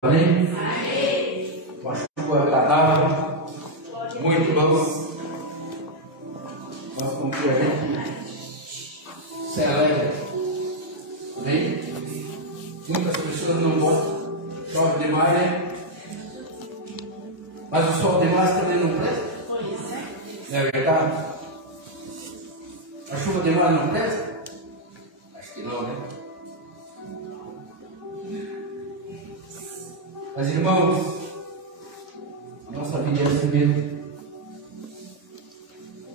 Amém? Uma chuva agradável, muito bom. Nós compreendemos que se alegra. Amém? Muitas pessoas não gostam, chove demais, né? Mas o sol demais também não presta. Não é verdade? A chuva demais não presta? Acho que não, né? Mas irmãos, a nossa vida é assim mesmo.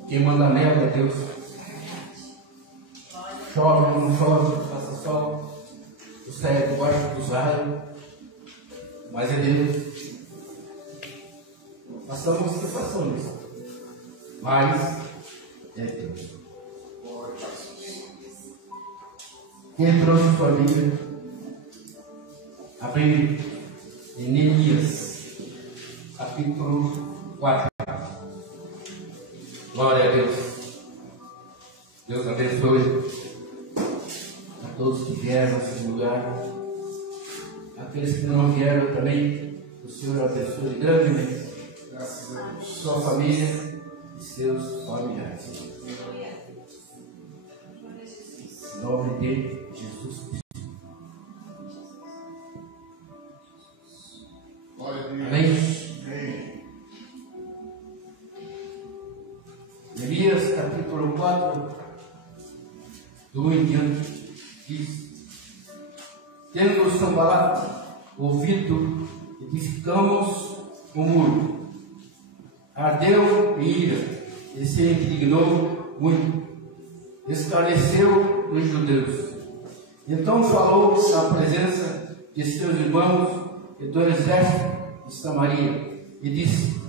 Quem manda nela é Deus. Chove ou não chove, faça sol, o céu é debaixo dos raios, mas é Deus. Passamos situações, mas é Deus. Quem trouxe família, abrindo em Neemias, capítulo 4. Glória a Deus. Deus abençoe a todos que vieram nesse lugar. Aqueles que não vieram também, o Senhor abençoe grandemente. Graças a Deus. Sua família e seus familiares. Em nome de Jesus Cristo. Amém? Neemias capítulo 4, do 1 em diante, diz: tendo Sanbalate ouvido, edificamos o muro, ardeu em ira e se indignou muito, esclareceu os judeus. Então falou na presença de seus irmãos e do exército de Samaria e disse: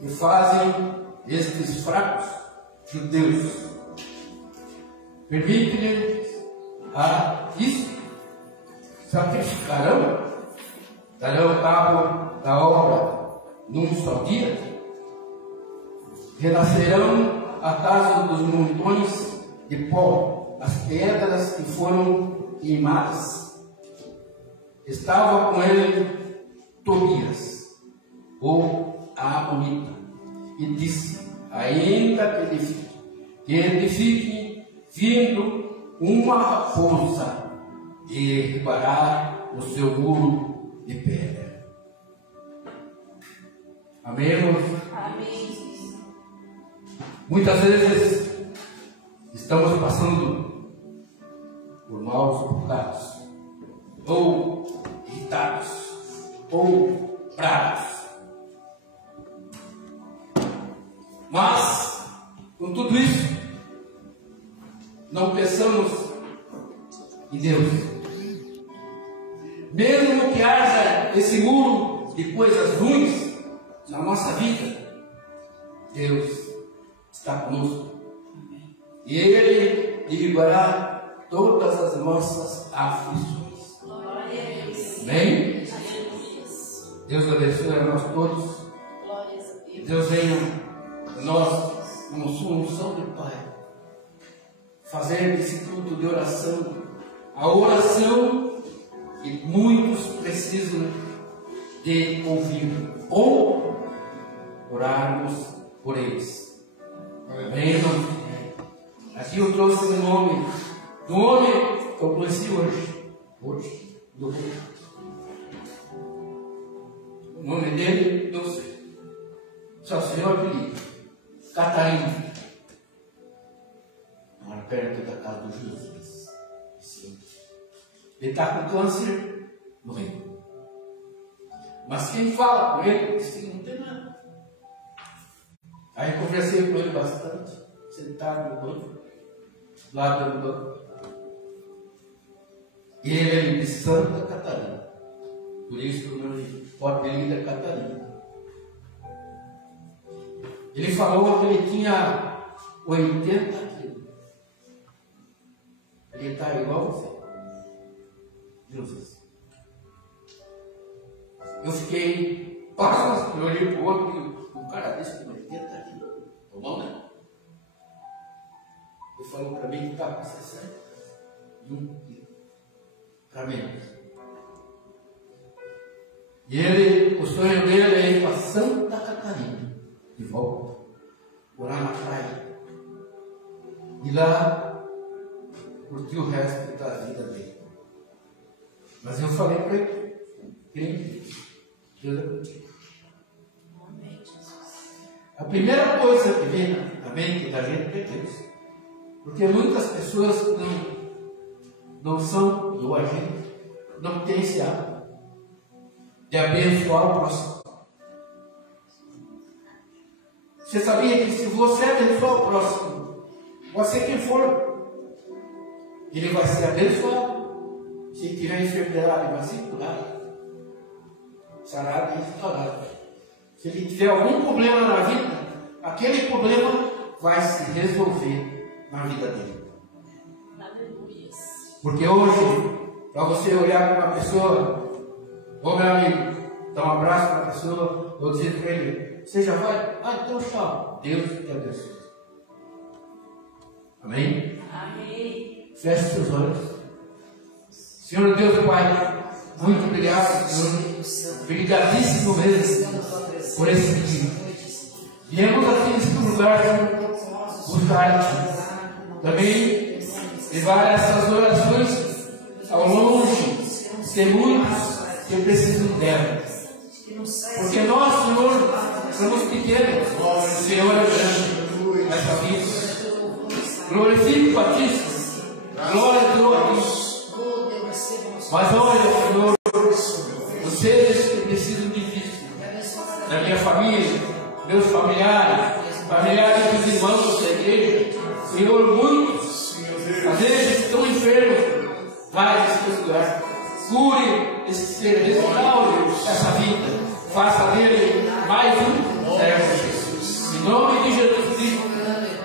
que fazem estes fracos judeus? Permite-lhes a isso? Sacrificarão? Darão cabo da obra num só dia? Renascerão a casa dos montões de pó, as pedras que foram queimadas? Estava com ele Tobias, o Amonita, e disse: ainda que edifique vindo uma raposa e reparar o seu muro de pedra. Amém, irmãos? Amém. Muitas vezes estamos passando por maus bocados, ou irritados, ou bravos. Mas, com tudo isso, não pensamos em Deus. Mesmo que haja esse muro de coisas ruins na nossa vida, Deus está conosco. E Ele derribará todas as nossas aflições. Amém? Deus abençoe a nós todos. Deus venha a nós, como solução do Pai, fazer desse culto de oração a oração que muitos precisam de ouvir, ou orarmos por eles. Amém, irmão? Aqui eu trouxe o nome do homem que eu conheci hoje, do Rui. O nome dele, não sei. Só sei o apelido. Catarina. Mora perto da casa do Jesus. Ele está com câncer no reino. Mas quem fala com ele diz que não tem nada. Aí eu conversei com ele bastante, sentado no banco, lá do banco. E ele é de Santa Catarina. Por isso o apelido é Catarina. Ele falou que ele tinha 80 quilos. Ele está igual a você. Jesus. Eu fiquei pasmo, eu olhei para o outro, um cara desse com 80 quilos. Tá bom, né? Ele falou para mim que está com 61 quilos. Para menos. E o sonho dele é ir para Santa Catarina, de volta, morar na praia. E lá, curtir o resto da vida dele. Mas eu falei para ele, Deus é contigo. A primeira coisa que vem na mente da gente é Deus. Porque muitas pessoas não são igual a gente, não têm esse hábito de abençoar o próximo. Você sabia que se você abençoar o próximo, você quem for, ele vai ser abençoado. Se tiver enfermidade, vai ser curado, sarado e restaurado. Se ele tiver algum problema na vida, aquele problema vai se resolver na vida dele. Porque hoje, para você olhar para uma pessoa, ô meu amigo, dar um abraço para a pessoa, ou dizer para ele, você já vai? Ah, então tchau. Deus te abençoe. Amém? Amém. Feche seus olhos. Senhor Deus e Pai, muito obrigado, Senhor. Obrigadíssimo mesmo por esse dia. Viemos aqui nesse lugar, Senhor, buscar-te. Também levar essas orações ao longe. Tem muitos que precisam dela. Porque nós, Senhor, somos pequenos. O Senhor é grande nessa vida. Glorifico a Ti, Senhor. Glória a Deus. Mas olha, Senhor, vocês que precisam de Ti, da minha família, meus familiares dos irmãos da igreja, Senhor, muitos, às vezes estão enfermos, vai nesse lugar. Cure esse ser, restaure essa vida, faça dele mais um servo, Jesus. Em nome de Jesus Cristo,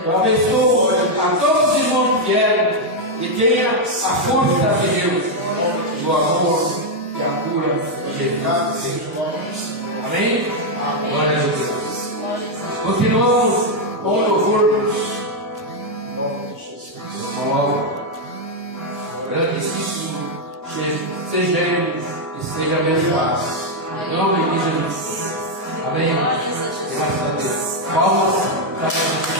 eu abençoo a todos os irmãos que vieram e tenha a força de Deus, do amor e a cura de Jesus. Amém? Glória a Deus. Continuamos com o louvor. Grandíssimo. Seja ele e seja abençoado. Em nome de Jesus. Amém. Graças a Deus. Palmas para Jesus.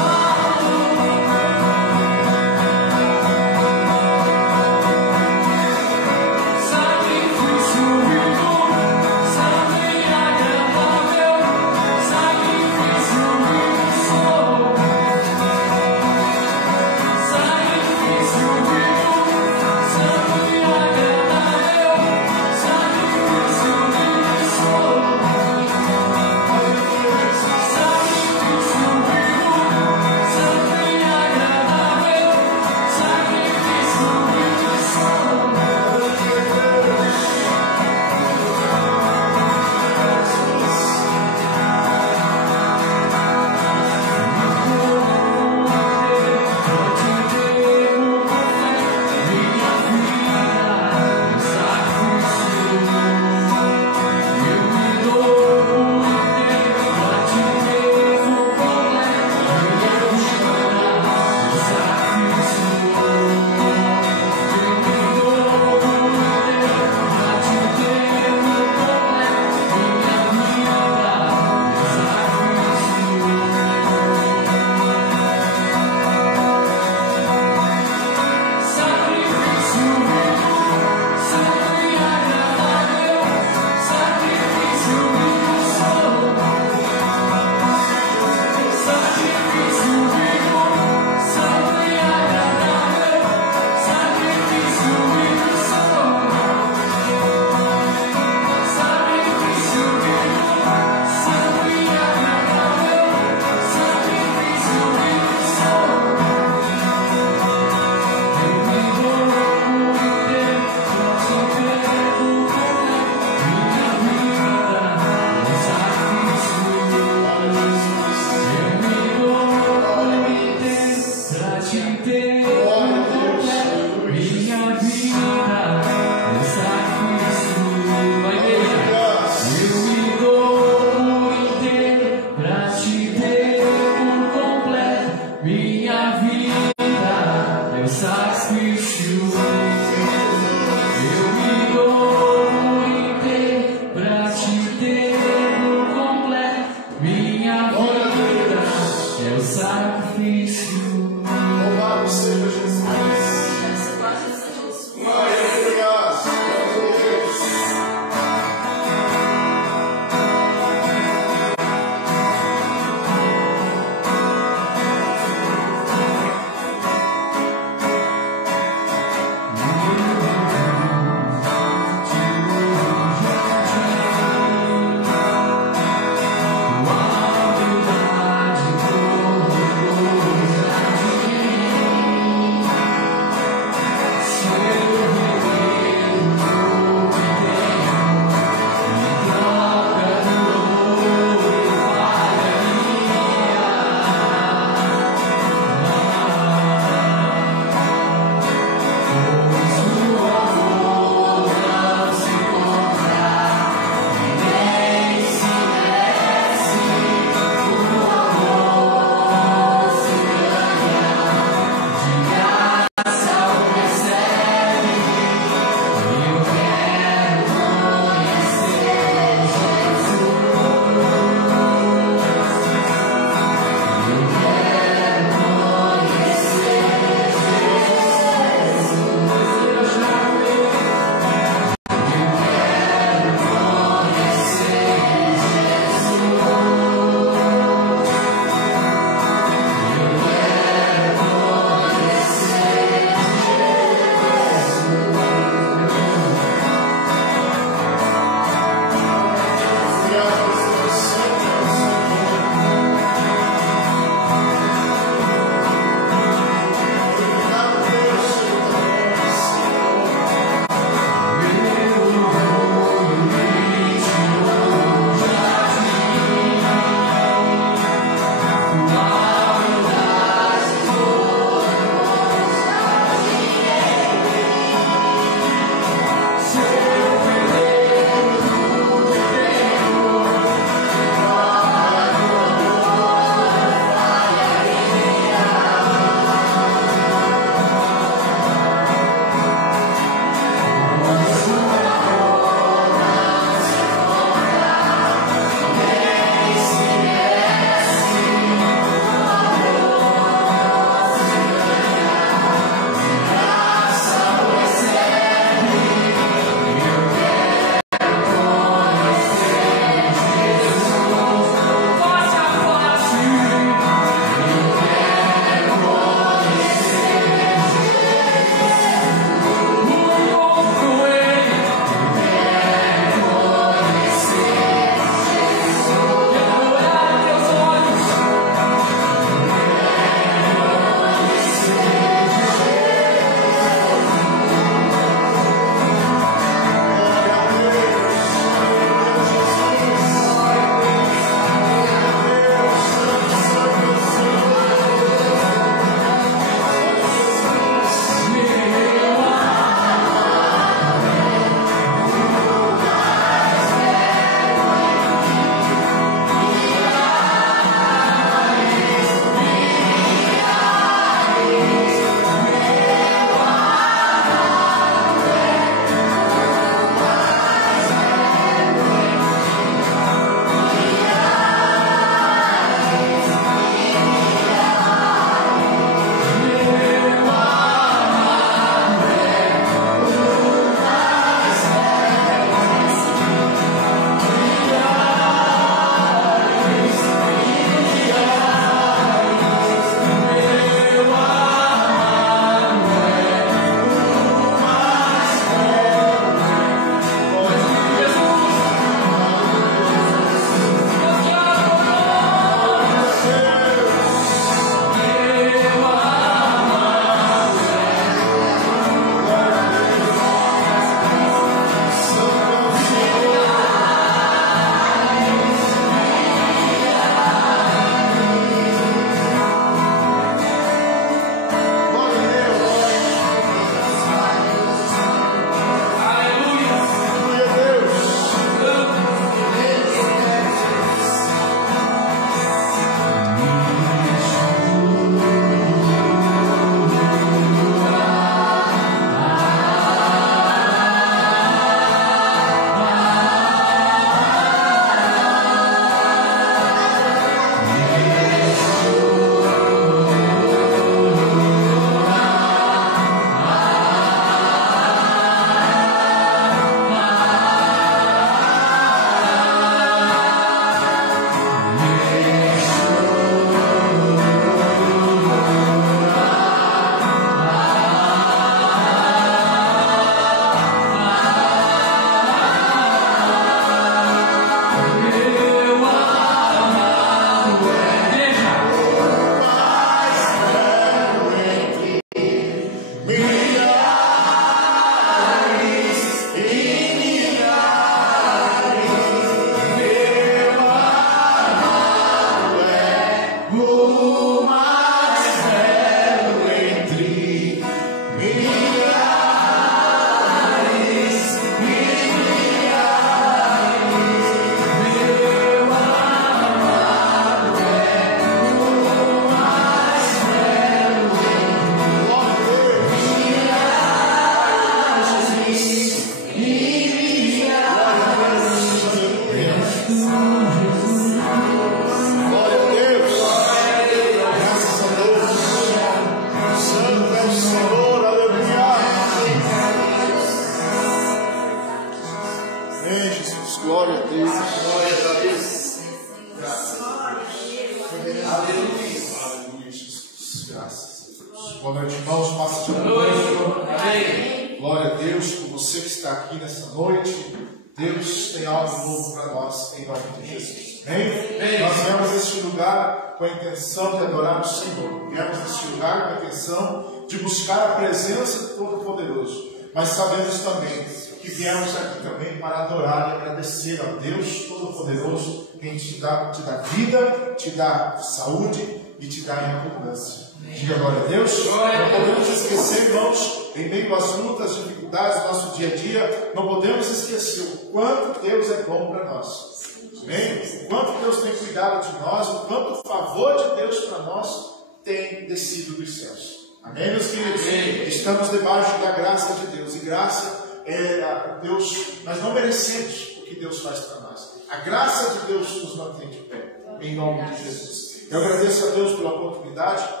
Boa noite, irmãos. Passa de noite. Glória a Deus por você que está aqui nessa noite. Deus tem algo novo para nós em nome de Jesus. Amém? Nós viemos a este lugar com a intenção de adorar o Senhor. Viemos a este lugar com a intenção de buscar a presença do Todo-Poderoso. Mas sabemos também que viemos aqui também para adorar e agradecer a Deus Todo-Poderoso, quem te dá vida, te dá saúde e te dá em abundância. Diga glória a Deus. Não podemos esquecer, irmãos, em meio às lutas, dificuldades do nosso dia a dia, não podemos esquecer o quanto Deus é bom para nós. Amém? O quanto Deus tem cuidado de nós, o quanto o favor de Deus para nós tem descido dos céus. Amém, meus queridos? Amém. Estamos debaixo da graça de Deus. E graça é Deus, nós não merecemos o que Deus faz para nós. A graça de Deus nos mantém de pé. Em nome de Jesus. Eu agradeço a Deus pela oportunidade.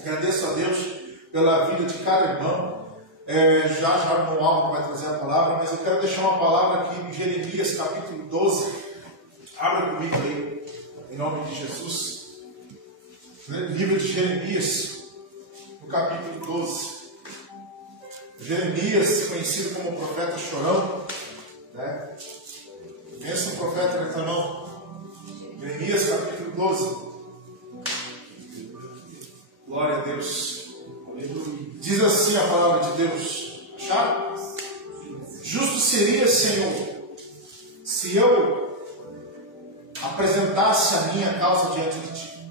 Agradeço a Deus pela vida de cada irmão. Já o irmão Alvo vai trazer a palavra, mas eu quero deixar uma palavra aqui em Jeremias capítulo 12. Abra comigo aí, em nome de Jesus. Livro de Jeremias, no capítulo 12. Jeremias, conhecido como o profeta chorão, né? Pensa no profeta reclamão. Jeremias capítulo 12. Glória a Deus. Diz assim a palavra de Deus. Acharam? Justo seria, Senhor, se eu apresentasse a minha causa diante de ti.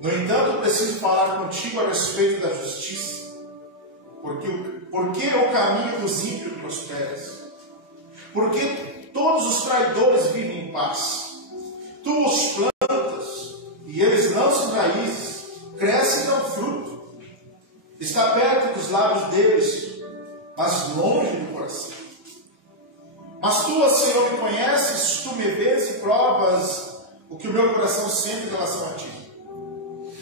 No entanto, preciso falar contigo a respeito da justiça. Porque o caminho dos ímpios prospera. Porque todos os traidores vivem em paz. Tu os plantas e eles lançam raízes. Cresce e dão fruto. Está perto dos lábios deles, mas longe do coração. Mas tu, Senhor, me conheces, tu me vês e provas o que o meu coração sente em relação a ti.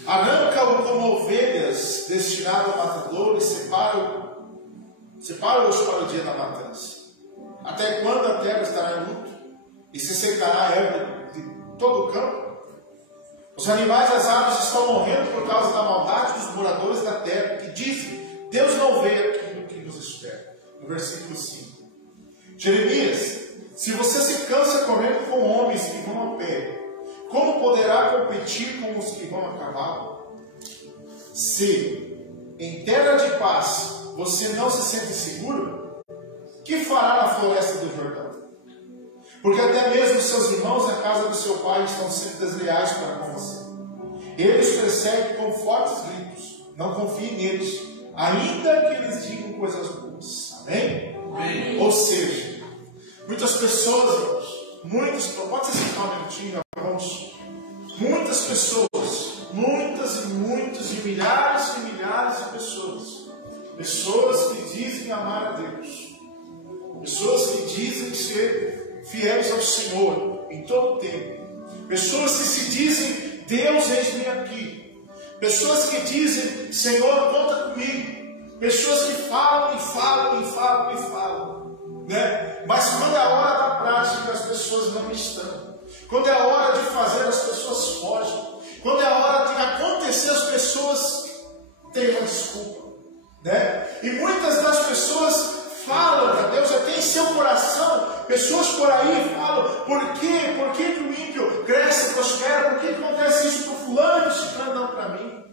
Arranca-o como ovelhas, destinado ao matador, e separa-os para o dia da matança. Até quando a terra estará em luto, e se secará a erva de todo o campo? Os animais e as aves estão morrendo por causa da maldade dos moradores da terra, que dizem: Deus não vê aquilo que nos espera. No versículo 5. Jeremias, se você se cansa correndo com homens que vão a pé, como poderá competir com os que vão a cavalo? Se em terra de paz você não se sente seguro, que fará na floresta do Jordão? Porque até mesmo seus irmãos na casa do seu pai estão sempre desleais para com você. Eles perseguem com fortes gritos. Não confie neles, ainda que eles digam coisas boas. Amém? Amém. Ou seja, muitas pessoas, irmãos, pode se sentar um minutinho, irmãos. Muitas pessoas, muitas e milhares de pessoas que dizem amar a Deus, pessoas que dizem ser fiéis ao Senhor em todo o tempo, pessoas que se dizem: Deus, eis-me aqui, pessoas que dizem: Senhor, conta comigo, pessoas que falam, né? Mas quando é a hora da prática, as pessoas não estão. Quando é a hora de fazer, as pessoas fogem. Quando é a hora de acontecer, as pessoas têm uma desculpa, né? E muitas das pessoas falam a Deus até em seu coração. Pessoas por aí falam: por que o ímpio cresce e prospera? Por que acontece isso para o fulano e ciclano, não para mim?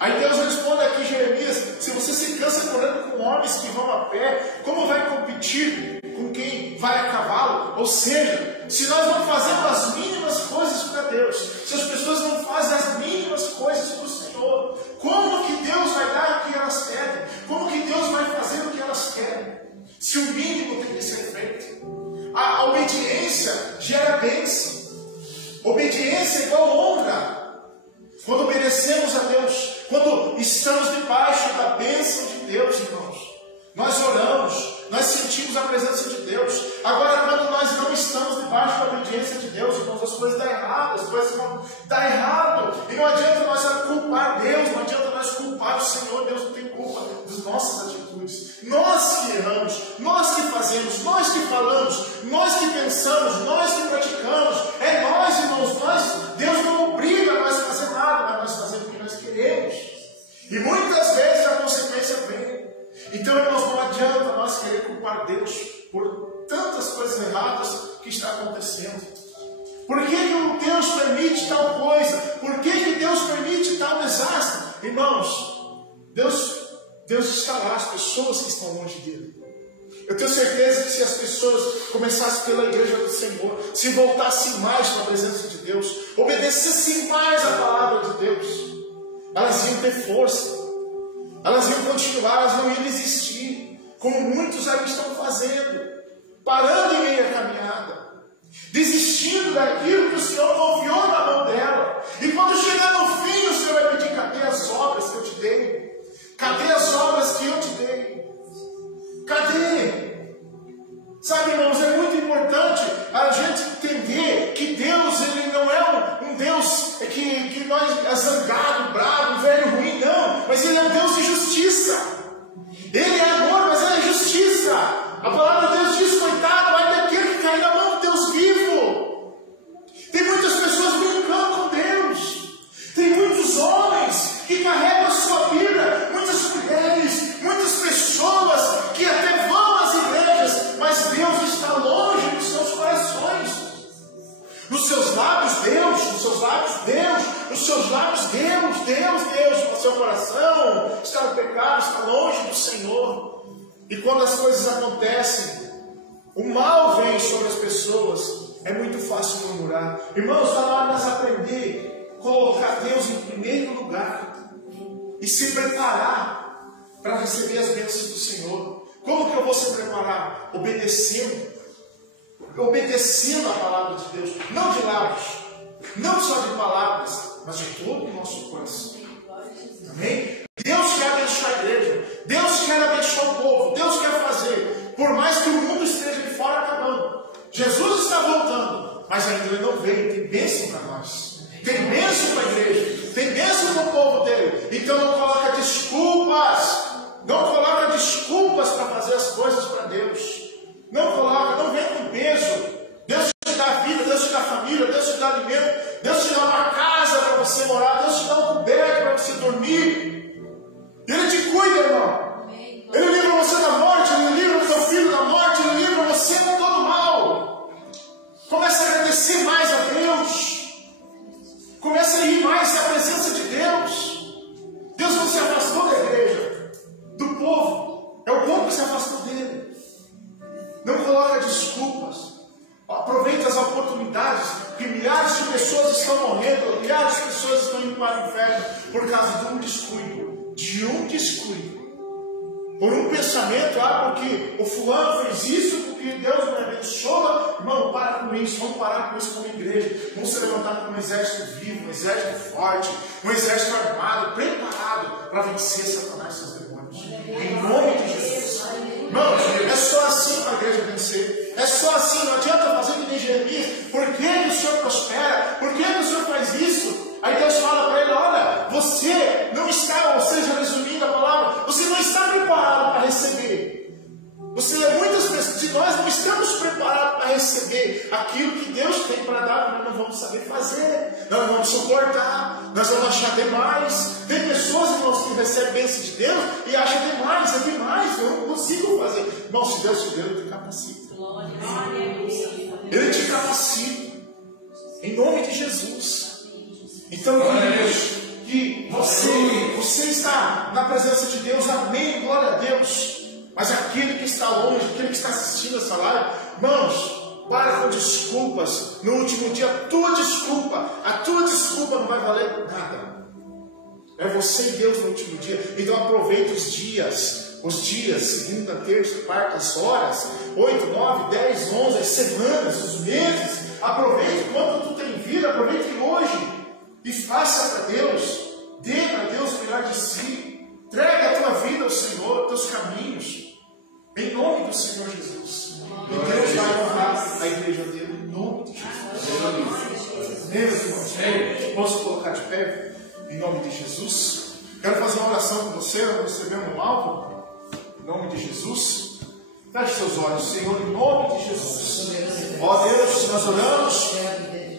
Aí Deus responde aqui, Jeremias: se você se cansa correndo com homens que vão a pé, como vai competir com quem vai a cavalo? Ou seja, se nós não fazemos as mínimas coisas para Deus, se as pessoas não fazem as mínimas coisas para o Senhor, como que Deus vai dar o que elas querem? Como que Deus vai fazer o que elas querem? Se o mínimo tem que ser feito. A obediência gera bênção. Obediência é igual honra. Quando obedecemos a Deus, quando estamos debaixo da bênção de Deus, irmãos, nós oramos, nós sentimos a presença de Deus. Agora, quando nós não estamos debaixo da obediência de Deus, irmãos, as coisas dão errado, as coisas vão dar errado. E não adianta nós culpar Deus, não adianta nós culpar o Senhor. Deus não tem culpa das nossas atitudes. Nós que erramos, nós que fazemos, nós que falamos, nós que pensamos, nós que praticamos. É nós, irmãos, Deus não obriga a nós a fazer nada, mas nós fazemos o que nós queremos. E muitas vezes a Deus por tantas coisas erradas que está acontecendo. Por que Deus permite tal coisa? Por que Deus permite tal desastre? Irmãos, Deus está lá, as pessoas que estão longe dele. Eu tenho certeza que se as pessoas começassem pela igreja do Senhor, se voltassem mais para a presença de Deus, obedecessem mais a palavra de Deus, elas iam ter força, elas iam continuar, elas não iam desistir, como muitos aí estão fazendo, parando em meio à caminhada, desistindo daquilo que o Senhor confiou na mão dela. E quando chegar no fim, o Senhor vai pedir: cadê as obras que eu te dei? Cadê as obras que eu te dei? Cadê? Sabe, irmãos, é muito importante a gente entender que Deus, Ele não é um Deus que nós é zangado, bravo, velho, ruim, não. Mas Ele é um Deus de justiça. Ele é amor, mas Ele é justiça. A palavra de Deus diz: coitado, vai daquele que cair na mão de Deus vivo. Tem muitas pessoas brincando com Deus. Tem muitos homens que carregam a sua vida, muitas mulheres, muitas pessoas que até vão às igrejas, mas Deus está longe dos seus corações. Nos seus lábios, Deus, nos seus lábios, Deus, nos seus lábios, Deus, no seu coração está no pecado, está longe do Senhor. E quando as coisas acontecem, o mal vem sobre as pessoas, é muito fácil murmurar. Irmãos, está na hora de nós aprender a colocar Deus em primeiro lugar e se preparar para receber as bênçãos do Senhor. Como que eu vou se preparar? Obedecendo a palavra de Deus, não de lábios, não só de palavras, mas de todo o nosso coração. Amém? Deus quer abençoar a igreja, Deus quer abençoar o povo, Deus quer fazer, por mais que o mundo esteja de fora acabando. Jesus está voltando, mas ainda Ele não veio. Tem bênção para nós, tem bênção para a igreja, tem bênção para o povo dele. Então não coloca desculpas para fazer as coisas para Deus. Não coloca, não vem com peso. Deus te dá vida, Deus te dá família, Deus te dá alimento, Deus te dá uma casa para você morar, Deus te dá um coberto para você dormir. Ele te cuida, irmão. Ele livra você da morte, Ele livra o seu filho da morte, Ele livra você de todo mal. Comece a agradecer mais a Deus. Comece a ir mais à presença de Deus. Deus não se afastou da igreja, do povo. É o povo que se afastou dele. Não coloca desculpas. Aproveita as oportunidades, que milhares de pessoas estão morrendo, milhares de pessoas estão indo para o inferno por causa de um descuido. Por um pensamento, porque o fulano fez isso, porque Deus me abençoa. Irmão, para com isso, vamos parar com isso como igreja. Vamos se levantar com um exército vivo, um exército forte, um exército armado, preparado para vencer Satanás e seus demônios. Em nome de Jesus. Irmãos, é só assim para a igreja vencer. É só assim, não adianta fazer que nem Jeremias. Por que o Senhor prospera? Por que o Senhor faz isso? Aí Deus fala para ele: olha, você não está, ou seja, resumindo a palavra, você não está preparado para receber. Muitas de nós não estamos preparados para receber aquilo que Deus tem para dar, nós não vamos saber fazer, nós não vamos suportar, nós vamos achar demais. Tem pessoas, irmãos, que recebem bênção de Deus e acham demais, é demais, eu não consigo fazer. Irmão, se Deus te deu, Ele te capacita. Ele te capacita. Em nome de Jesus. Então, queridos, que você está na presença de Deus, amém, glória a Deus. Mas aquele que está longe, aquele que está assistindo essa live, irmãos, para com desculpas. No último dia, a tua desculpa não vai valer nada. É você e Deus no último dia. Então aproveite os dias, segunda, terça, quarta, as horas, 8, 9, 10, 11, as semanas, os meses. Aproveite quanto tu tem vida, aproveite hoje e faça para Deus, dê para Deus o melhor de si. Entrega a tua vida ao Senhor, teus caminhos, em nome do Senhor Jesus. E Deus vai honrar a igreja dele, em nome de Jesus. Meus irmãos, vamos colocar de pé, em nome de Jesus. Quero fazer uma oração com você, recebendo um alvo, em nome de Jesus. Feche seus olhos, Senhor, em nome de Jesus. Ó Deus, nós oramos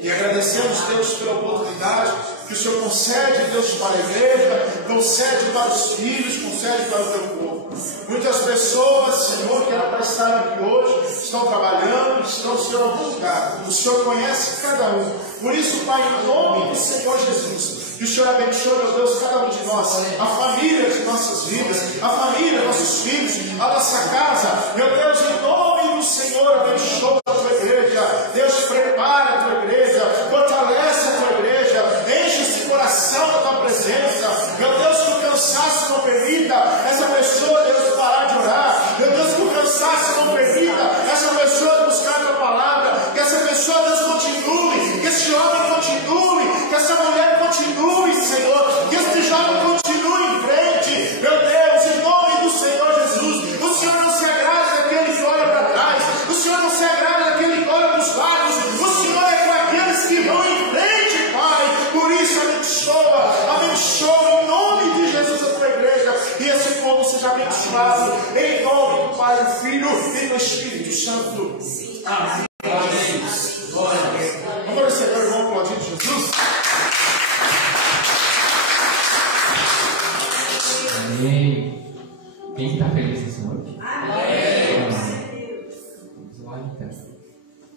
e agradecemos, Deus, pela oportunidade que o Senhor concede, Deus, para a igreja, concede para os filhos, concede para o teu povo. Muitas pessoas, Senhor, que eram para estar aqui hoje, estão trabalhando, estão, Senhor, em algum lugar. O Senhor conhece cada um. Por isso, Pai, em nome do Senhor Jesus, que o Senhor abençoe, meu Deus, cada um de nós, a família de nossas vidas, a família, nossos filhos, a nossa casa. Meu Deus, em nome do Senhor, abençoe a tua igreja. Deus, prepara a tua igreja, fortalece a tua igreja, enche esse coração da tua presença. Meu Deus, que o cansaço não permita essa pessoa, Deus, parar de orar. Meu Deus, que o cansaço não permita essa pessoa buscar a tua palavra. Que essa pessoa, Deus, continue, que esse homem continue, que essa mulher continue, Senhor, que este jovem continue em frente. Meu Deus, em nome do Senhor Jesus, o Senhor não se agrada daquele que olha para trás, o Senhor não se agrada daquele que olha para os lados, o Senhor é com aqueles que vão em frente, Pai. Por isso, abençoa em nome de Jesus a tua igreja, e esse povo seja abençoado em nome do Pai, do Filho e do Espírito Santo. Amém. Vamos receber o irmão Claudinho de Jesus. Amém. Quem está feliz essa noite? Amém. Vamos lá então.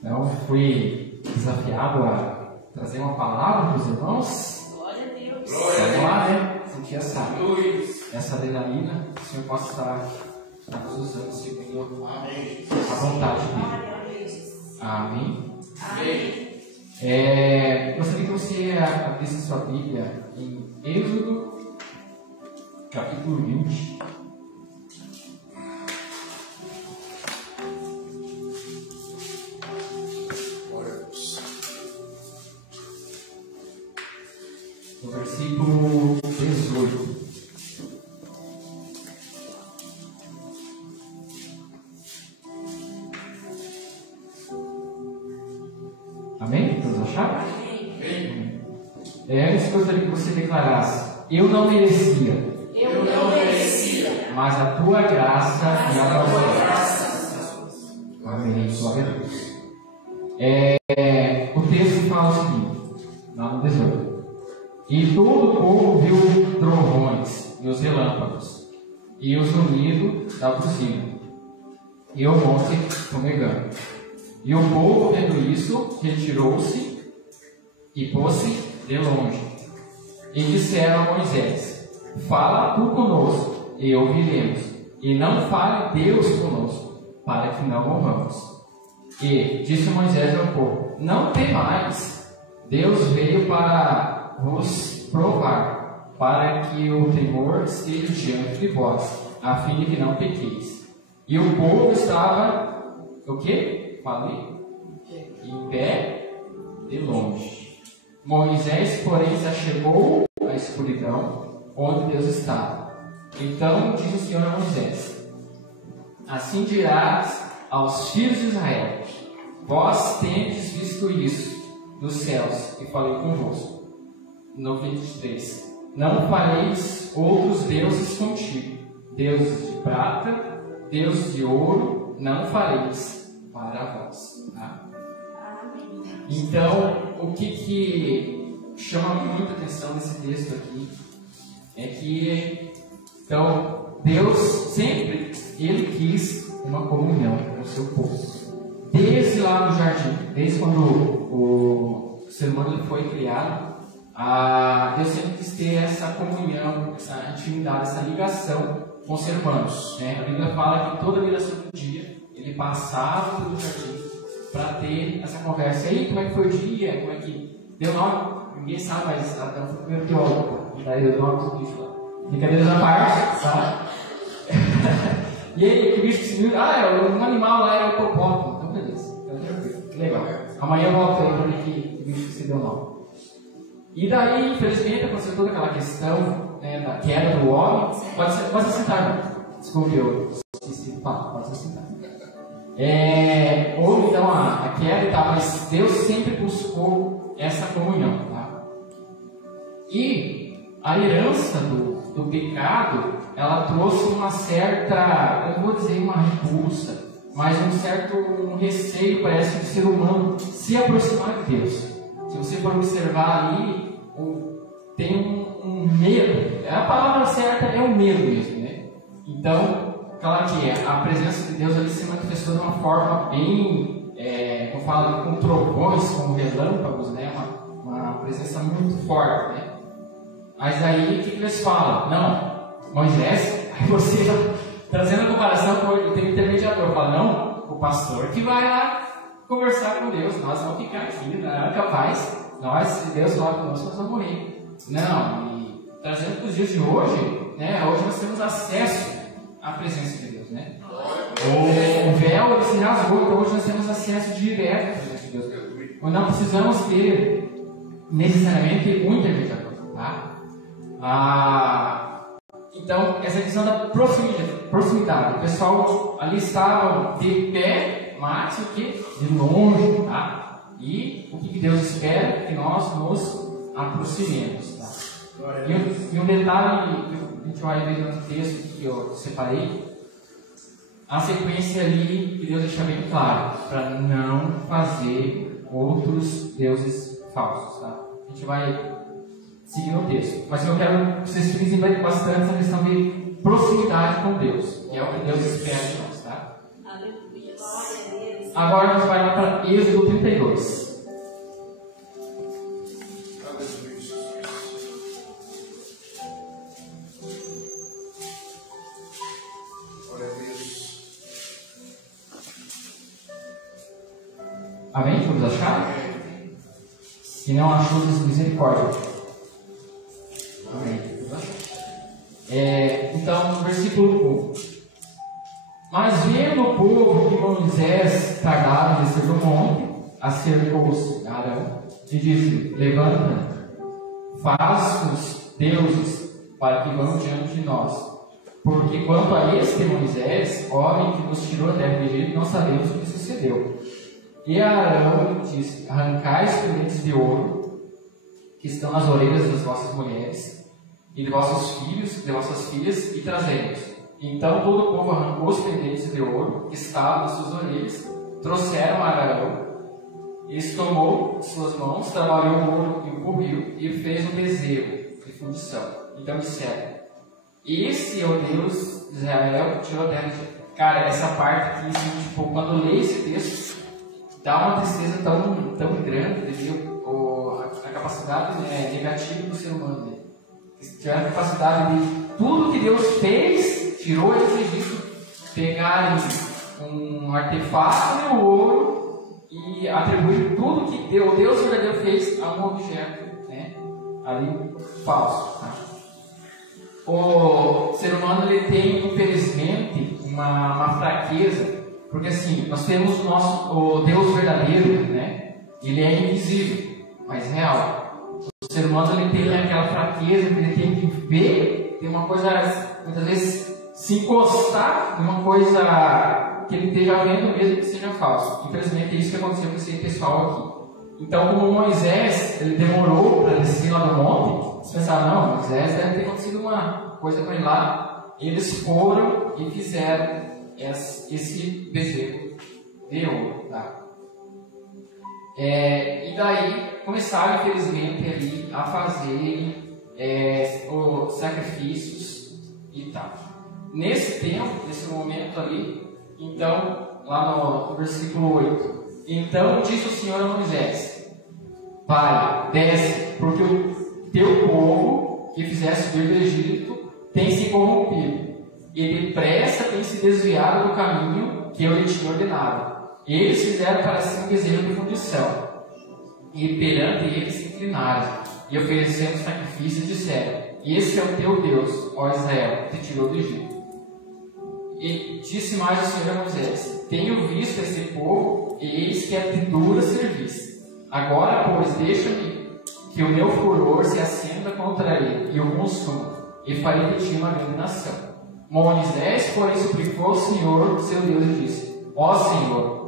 Então, fui desafiado a trazer uma palavra para os irmãos. Glória a Deus. Vamos lá, né? Sentir essa adrenalina. Que o Senhor possa estar nos usando segundo a vontade dele. Amém. Amém. Gostaria que você abrisse sua Bíblia em Êxodo, capítulo 20. No versículo 18. Amém? Todos acharam? Amém. Isso que eu gostaria que você declarasse. Eu não merecia. Eu não merecia. Mas a tua graça me alcançou. Amém. Glória a Deus. O texto fala o seguinte, lá no 18. E todo o povo viu trovões e os relâmpagos, e o zunido da buzina, e o monte fumegando. E o povo, vendo isso, retirou-se e pôs-se de longe. E disseram a Moisés: fala tu conosco, e ouviremos, e não fale Deus conosco, para que não morramos. E disse Moisés ao povo: não temais, Deus veio para vos provar, para que o temor esteja diante de vós, a fim de que não pequeis. E o povo estava, o quê? Falei? Em pé de longe. Moisés, porém, se achegou à escuridão, onde Deus estava. Então disse o Senhor a Moisés: assim dirás aos filhos de Israel: vós tendes visto isso nos céus, e falei convosco. No 23. Não fareis outros deuses contigo, deuses de prata, deuses de ouro, não fareis para vós. Tá? Então, o que chama muita atenção nesse texto aqui é que, então, Deus sempre Ele quis uma comunhão com o seu povo. Desde lá no jardim, desde quando o ser humano foi criado, Deus sempre quis ter essa comunhão, essa intimidade, essa ligação com os seres humanos. Né? A Bíblia fala que toda viração do dia ele passava pelo jardim para ter essa conversa. E aí, como é que foi o dia? Como é que deu nome? Ninguém sabe, mas Adão foi o primeiro teólogo. E daí deu nome tudo isso lá. Brincadeiras à parte, tá? E aí, que bicho que se viu? Um animal lá é o hipopótamo. Então, beleza. Então, legal. Amanhã eu volto aí para ver que bicho que se deu nome. E daí, infelizmente, aconteceu toda aquela questão, né, da queda do homem. Pode se sentar, não. Desculpe, eu esqueci de falar. Pode se sentar. Houve então a queda e tal, mas Deus sempre buscou essa comunhão. Tá? E a herança do pecado, ela trouxe uma certa, eu não vou dizer uma repulsa, mas um certo receio, parece, do ser humano se aproximar de Deus. Se você for observar ali, tem um medo. A palavra certa é o medo mesmo, né? Então, claro que a presença de Deus ali se manifestou de uma forma bem, como fala, com trovões, com relâmpagos, né? Uma presença muito forte, né? Mas aí o que eles falam? Não, Moisés, aí você já trazendo a comparação com o intermediador, fala, não, o pastor que vai lá conversar com Deus, nós vamos ficar aqui, não é capaz, nós, se Deus lá conosco, nós vamos morrer. Não, e trazendo para os dias de hoje, né? Hoje nós temos acesso à presença de Deus, né? O véu ele se rasgou, então hoje nós temos acesso direto à presença de Deus. Nós não precisamos ter necessariamente um intermediador, tá? Então, essa questão da proximidade. O pessoal ali estava de pé, mas o que? De longe, tá? E o que Deus espera? Que nós nos aproximemos, tá? E um detalhe que a gente vai ver no texto que eu separei, a sequência ali que Deus deixa bem claro, para não fazer outros deuses falsos, tá? A gente vai seguir no texto, mas eu quero que vocês frisem bastante essa questão de proximidade com Deus, que é o que Deus espera de nós, tá? Aleluia. Glória a Deus. Agora a gente vai lá para Êxodo 32. Amém? Todos acharam? Se não achou, misericórdia. Amém. Então, no versículo 1. Mas vendo o povo que Moisés tardava descer do monte, acercou-se a Arão e disse: levanta, faz-nos deuses para que vão diante de nós. Porque quanto a este Moisés, homem que nos tirou da terra do Egito, não sabemos o que sucedeu. E Arão disse: arrancai os pendentes de ouro que estão nas orelhas das vossas mulheres e de vossos filhos, de vossas filhas, e trazei-os. Então todo o povo arrancou os pendentes de ouro que estavam nas suas orelhas, trouxeram a Arão, ele tomou suas mãos, trabalhou o ouro e o cobriu, e fez um bezerro de fundição. Então disseram: esse é o Deus de Israel que tirou a terra de... Cara, essa parte aqui, assim, tipo, quando eu leio esse texto, dá uma tristeza tão grande devido à capacidade negativa do ser humano, né? Que tiver a capacidade de tudo que Deus fez, tirou eles do Egito, pegarem um artefato de ouro e atribuir tudo que o Deus verdadeiro fez a um objeto, né? Ali falso. Tá? O ser humano ele tem, infelizmente, uma fraqueza. Porque assim, nós temos o Deus verdadeiro, né? Ele é invisível, mas real. O ser humano ele tem aquela fraqueza que ele tem que ver, tem uma coisa, muitas vezes, se encostar em uma coisa que ele esteja vendo mesmo que seja falso. Infelizmente é isso que aconteceu com esse pessoal aqui. Então, como Moisés, ele demorou para descer lá do monte, você pensava, não, Moisés deve ter acontecido uma coisa com ele lá. Eles foram e fizeram esse bezerro de ouro, tá? E daí começaram, infelizmente, ali a fazer os sacrifícios e tal. Nesse tempo, nesse momento ali, então, lá no versículo 8: então disse o Senhor a Moisés: vai, desce, porque o teu povo que fizeste subir do Egito tem se corrompido. E depressa tem se desviado do caminho que eu lhe tinha ordenado. Eles fizeram para si um bezerro de fundição, e perante eles se inclinaram, e ofereceram sacrifício, e disseram: esse é o teu Deus, ó Israel, que te tirou do Egito. E disse mais o Senhor a Moisés: tenho visto esse povo, e eis que é de dura serviço. Agora, pois, deixa-me que o meu furor se acenda contra ele, e o consuma, e farei de ti uma grande nação. Moisés, porém, suplicou ao Senhor, seu Deus, e disse: ó Senhor,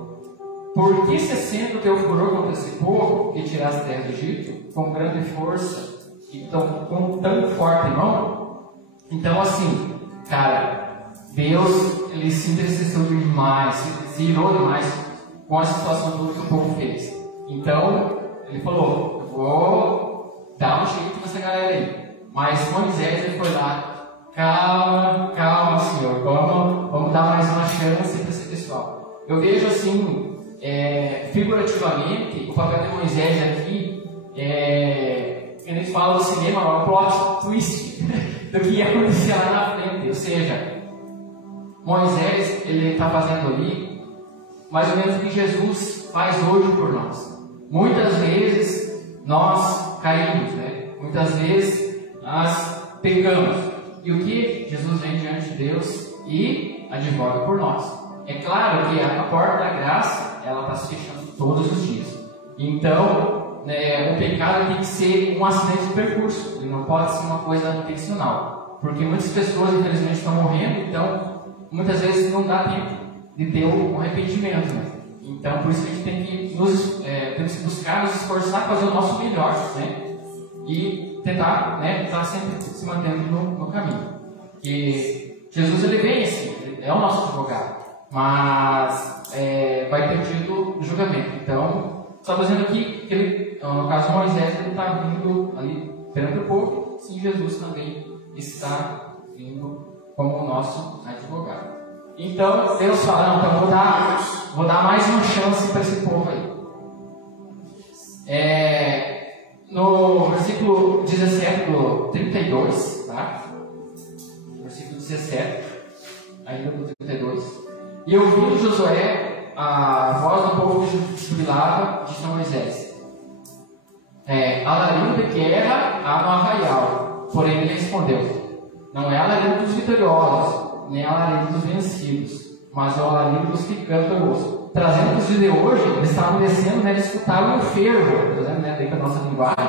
por que se acende o teu furor contra esse povo que tiraste da terra do Egito com grande força e com tão forte mão? Então, assim, cara, Deus, ele se interessou demais, se irou demais com a situação toda que o povo fez. Então, ele falou: eu vou dar um jeito nessa galera aí. Mas Moisés, ele foi lá, Calma, calma, senhor. Vamos dar mais uma chance para esse pessoal. Eu vejo assim, figurativamente, o papel de Moisés aqui, a gente fala do cinema, é um plot twist do que ia acontecer lá na frente. Ou seja, Moisés, ele está fazendo ali mais ou menos o que Jesus faz hoje por nós. Muitas vezes nós caímos, né? Muitas vezes nós pecamos. E o que? Jesus vem diante de Deus e advoga por nós. É claro que a porta da graça, ela está se fechando todos os dias. Então, o pecado tem que ser um acidente de percurso. Ele não pode ser uma coisa intencional. Porque muitas pessoas, infelizmente, estão morrendo. Então, muitas vezes não dá tempo de ter um arrependimento, né? Então, por isso que a gente tem que temos que buscar nos esforçar, fazer o nosso melhor, né? E tentar, né, estar sempre se mantendo no caminho. E Jesus, ele vem assim, ele é o nosso advogado, mas vai ter tido julgamento. Então, só dizendo aqui que ele, no caso Moisés, ele está vindo ali perante o povo, sim, Jesus também está vindo como o nosso advogado. Então, Deus fala, então vou dar mais uma chance para esse povo aí. No versículo 17 do 32, tá? Versículo 17, ainda do 32. E ouvindo Josué a voz do povo que jubilava, disse a Moisés: alarido de guerra há no arraial. Porém ele respondeu: não é alarido dos vitoriosos, nem alarido dos vencidos, mas é o alarido dos que cantam o osso. Trazendo para os dias de hoje, eles estavam descendo, né, eles escutavam um fervo, trazendo, né, daí para a nossa linguagem,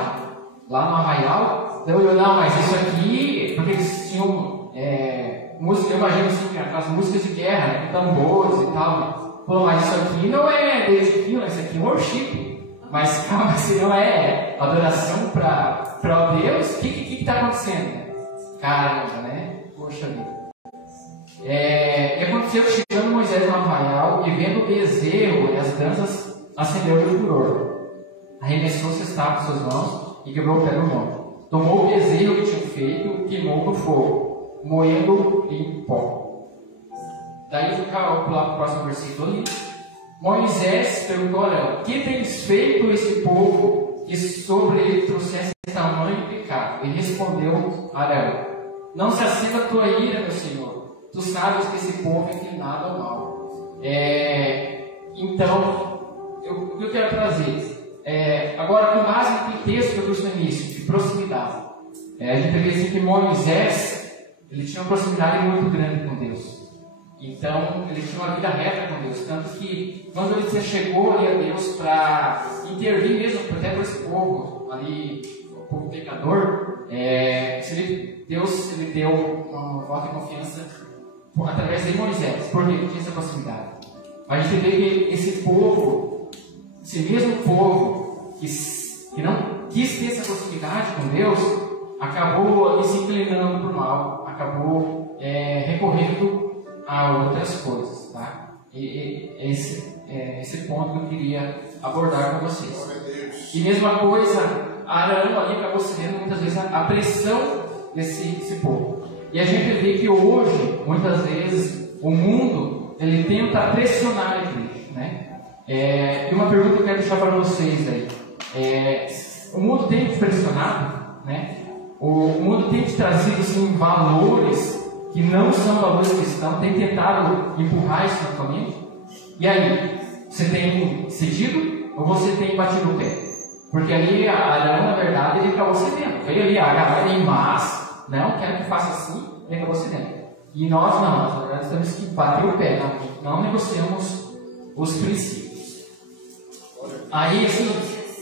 lá no arraial. Daí eu não, mas isso aqui, porque eles tinham música, eu imagino assim, aquelas músicas de guerra, né, com tambores e tal. Né? Pô, mas isso aqui não é desde aquilo, isso aqui é worship. Mas calma, se não é adoração para Deus, o que está acontecendo? Caramba, né? Poxa vida. E aconteceu que chegando Moisés no arraial e vendo o bezerro e as danças, acendeu de furor. Arremessou o cesto com suas mãos e quebrou o pé do monte. Tomou o bezerro que tinha feito, queimou no fogo, moendo em pó. Daí eu vou pular para o próximo versículo ali. Moisés perguntou a Arão: o que tens feito esse povo que sobre ele trouxesse tamanho pecado? E respondeu Arão: não se acenda a tua ira, meu Senhor. Tu sabes que esse povo é inclinado ao mal. Então, o que eu quero trazer? Agora, com base no texto que eu trouxe no início, de proximidade. A gente vê assim que Moisés, ele tinha uma proximidade muito grande com Deus. Então, ele tinha uma vida reta com Deus. Tanto que, quando ele se chegou ali a Deus para intervir mesmo, até por esse povo, ali, o povo pecador, Deus ele deu uma voto de confiança através de Moisés, porque tinha essa proximidade. Mas a gente vê que esse povo, esse mesmo povo que não quis ter essa proximidade com Deus, acabou ali se inclinando para o mal, acabou recorrendo a outras coisas, tá? E esse ponto que eu queria abordar com vocês. E mesma coisa, Arão ali acabou cedendo muitas vezes a pressão desse povo. E a gente vê que hoje, muitas vezes, o mundo ele tenta pressionar a igreja, né? E uma pergunta que eu quero deixar para vocês aí. O mundo tem te pressionado, né? O mundo tem te trazido assim, valores que não são valores cristãos, tem tentado empurrar isso na tua mente. E aí, você tem cedido ou você tem batido o pé? Porque ali Arão, na verdade, ele acabou cedendo. Veio ali a galera em massa. Não quero que faça assim, e acabou cedendo. E nós não, nós na verdade temos que bater o pé, não negociamos os princípios. Aí, assim,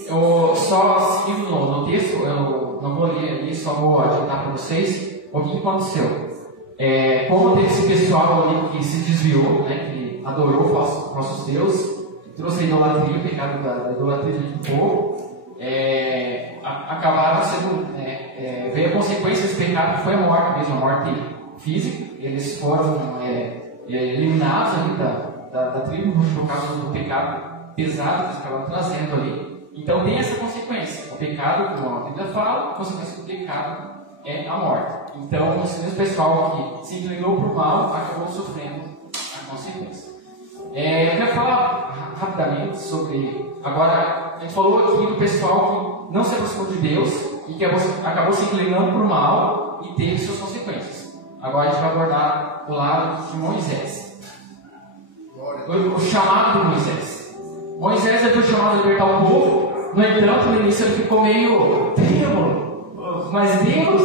eu só seguindo no texto, eu não vou ler ali, só vou adiantar para vocês o que aconteceu. Como teve esse pessoal ali que se desviou, né, que adorou falsos deuses, que trouxe a idolatria, o pecado da idolatria do povo, acabaram sendo, veio a consequência desse pecado, que foi a morte mesmo, a morte física. Eles foram eliminados ali da tribo por causa do pecado pesado que eles acabaram trazendo ali. Então tem essa consequência. O pecado, como a Bíblia fala, a consequência do pecado é a morte. Então, o pessoal que se inclinou para o mal acabou sofrendo a consequência. Eu quero falar rapidamente sobre. Agora, a gente falou aqui do pessoal que não se aproximou de Deus e que acabou se inclinando para o mal e teve suas consequências. Agora a gente vai abordar o lado de Moisés. O chamado de Moisés. Moisés foi chamado a libertar o povo. No entanto, no início ele ficou meio trêmulo. Mas Deus,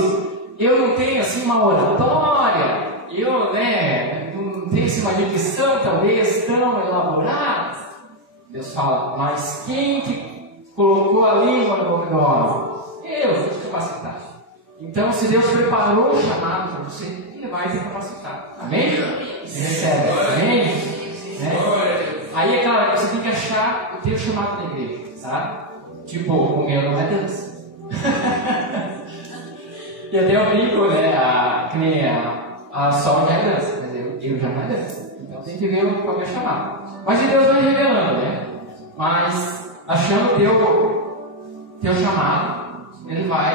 eu não tenho assim uma oratória. Eu, não tenho assim uma dicção talvez tão elaborada. Deus fala, mas quem que colocou a língua na boca do homem? Eu vou te capacitar. Então, se Deus preparou o chamado para você, Ele vai te capacitar. Amém? Você recebe. Amém? Aí é claro, você tem que achar o teu chamado na igreja, sabe? Tipo, o meu não é dança. E até eu brinco, que nem a Sol já é dança, mas eu já não é dança. Então tem que ver qual é o chamado. Mas Deus vai revelando, Mas achando o teu chamado, Ele vai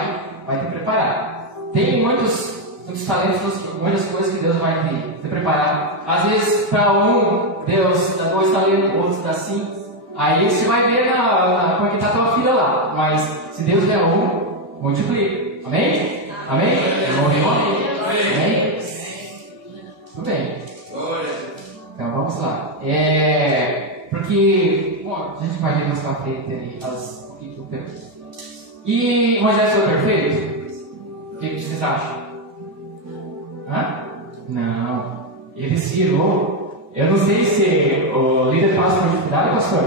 te preparar. Tem muitos talentos, muitas coisas que Deus vai te preparar. Às vezes, para um, Deus dá 2 talentos, outros dá 5. Aí você vai ver como é que está a tua filha lá. Mas se Deus der um, multiplica. Amém? Amém? Amém? Tudo bem. Então vamos lá. Porque, bom, a gente vai ver mais pra frente ali as perguntas. E Moisés foi perfeito? O que vocês acham? Não. Ele se irou. Eu não sei se o líder passa por dificuldade, pastor.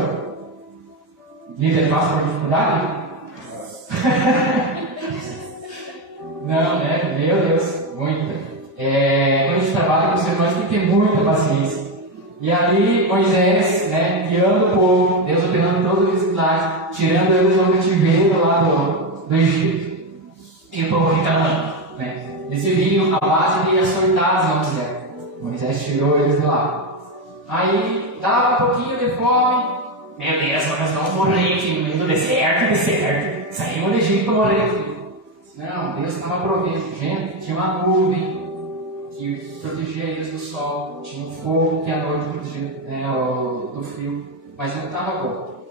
Líder passa por dificuldade? Não, Meu Deus, muita. Quando a gente trabalha com os irmãos, tem que ter muita paciência. E ali, Moisés, guiando o povo, Deus operando todo isso lá, tirando eles do cativeiro lá do Egito. E o povo reclamando, Eles viviam a base de açoitar as mãos, Moisés tirou eles de lá. Aí, dava um pouquinho de fome. Meu Deus, nós vamos morrer aqui no meio do deserto. Saímos do Egito para morrer aqui. Não, Deus estava provendo. Gente, tinha uma nuvem que protegia eles do sol, tinha um fogo que à noite protegia do frio, mas não estava bom.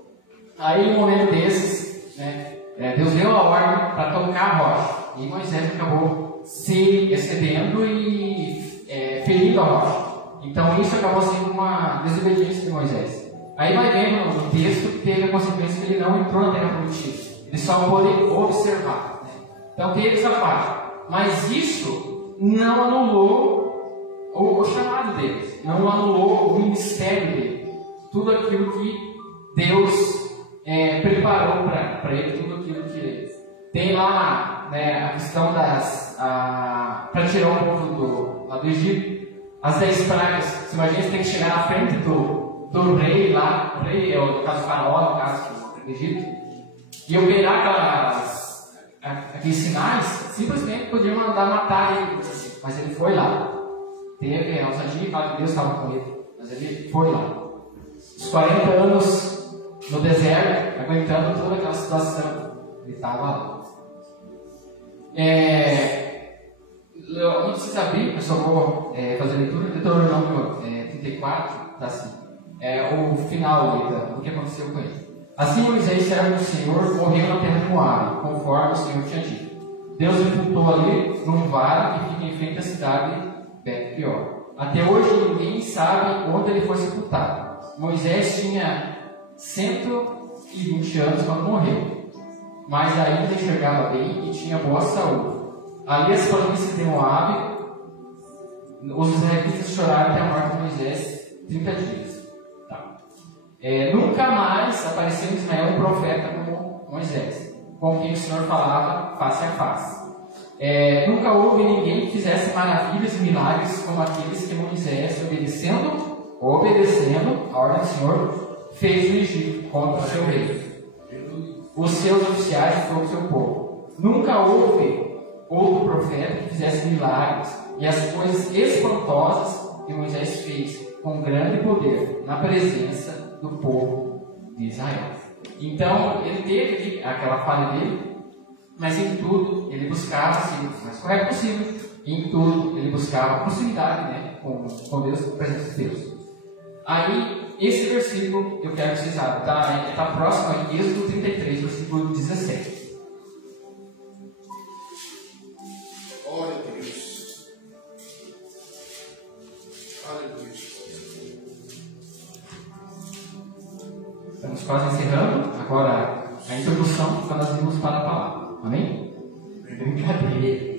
Aí, em um momento desses, Deus deu a ordem para tocar a rocha, e Moisés acabou se excedendo e ferindo a rocha. Então, isso acabou sendo uma desobediência de Moisés. Aí vai vendo no texto que teve a consequência que ele não entrou na terra prometida, ele só pôde observar. Então, teve essa parte, mas isso não anulou o chamado deles, não anulou o ministério dele, tudo aquilo que Deus preparou para ele, tudo aquilo que ele tem lá, a questão para tirar o povo lá do Egito, as 10 pragas. Você imagina, você tem que chegar na frente do rei lá, o rei, no caso faraó, no caso do Egito, e operar aqueles sinais, simplesmente podia mandar matar ele, mas ele foi lá. Teve a ousadia e fala que Deus estava com ele, mas ele foi lá. Os 40 anos no deserto, aguentando toda aquela situação, ele estava lá. Não precisa abrir, eu só vou fazer a leitura. Deuteronômio 34, tá assim. O final do que aconteceu com ele. Assim Moisés, servo do Senhor, morreu na terra de Moabe, conforme o Senhor tinha dito. Deus o sepultou ali num vale que fica em frente à cidade de Bet-peor. Até hoje ninguém sabe onde ele foi sepultado. Moisés tinha 120 anos quando morreu, mas ainda enxergava bem e tinha boa saúde. Ali as planícies de Moabe, os israelitas choraram até a morte de Moisés 30 dias. Nunca mais apareceu em Israel um profeta como Moisés, com quem o Senhor falava face a face. Nunca houve ninguém que fizesse maravilhas e milagres como aqueles que Moisés, obedecendo a ordem do Senhor, fez no Egito contra o seu rei, os seus oficiais e todo o seu povo. Nunca houve outro profeta que fizesse milagres e as coisas espantosas que Moisés fez com grande poder na presença do povo de Israel. Então, ele teve aquela falha dele, mas em tudo ele buscava ser o mais correto possível. E em tudo, ele buscava proximidade, né, com Deus, com a presença de Deus. Aí, esse versículo, eu quero que vocês saibam, está próximo a Êxodo 33, versículo 17. Glória a Deus. Aleluia. Estamos quase encerrando. Agora, a introdução para nós irmos para a palavra. Amém? Brincadeira.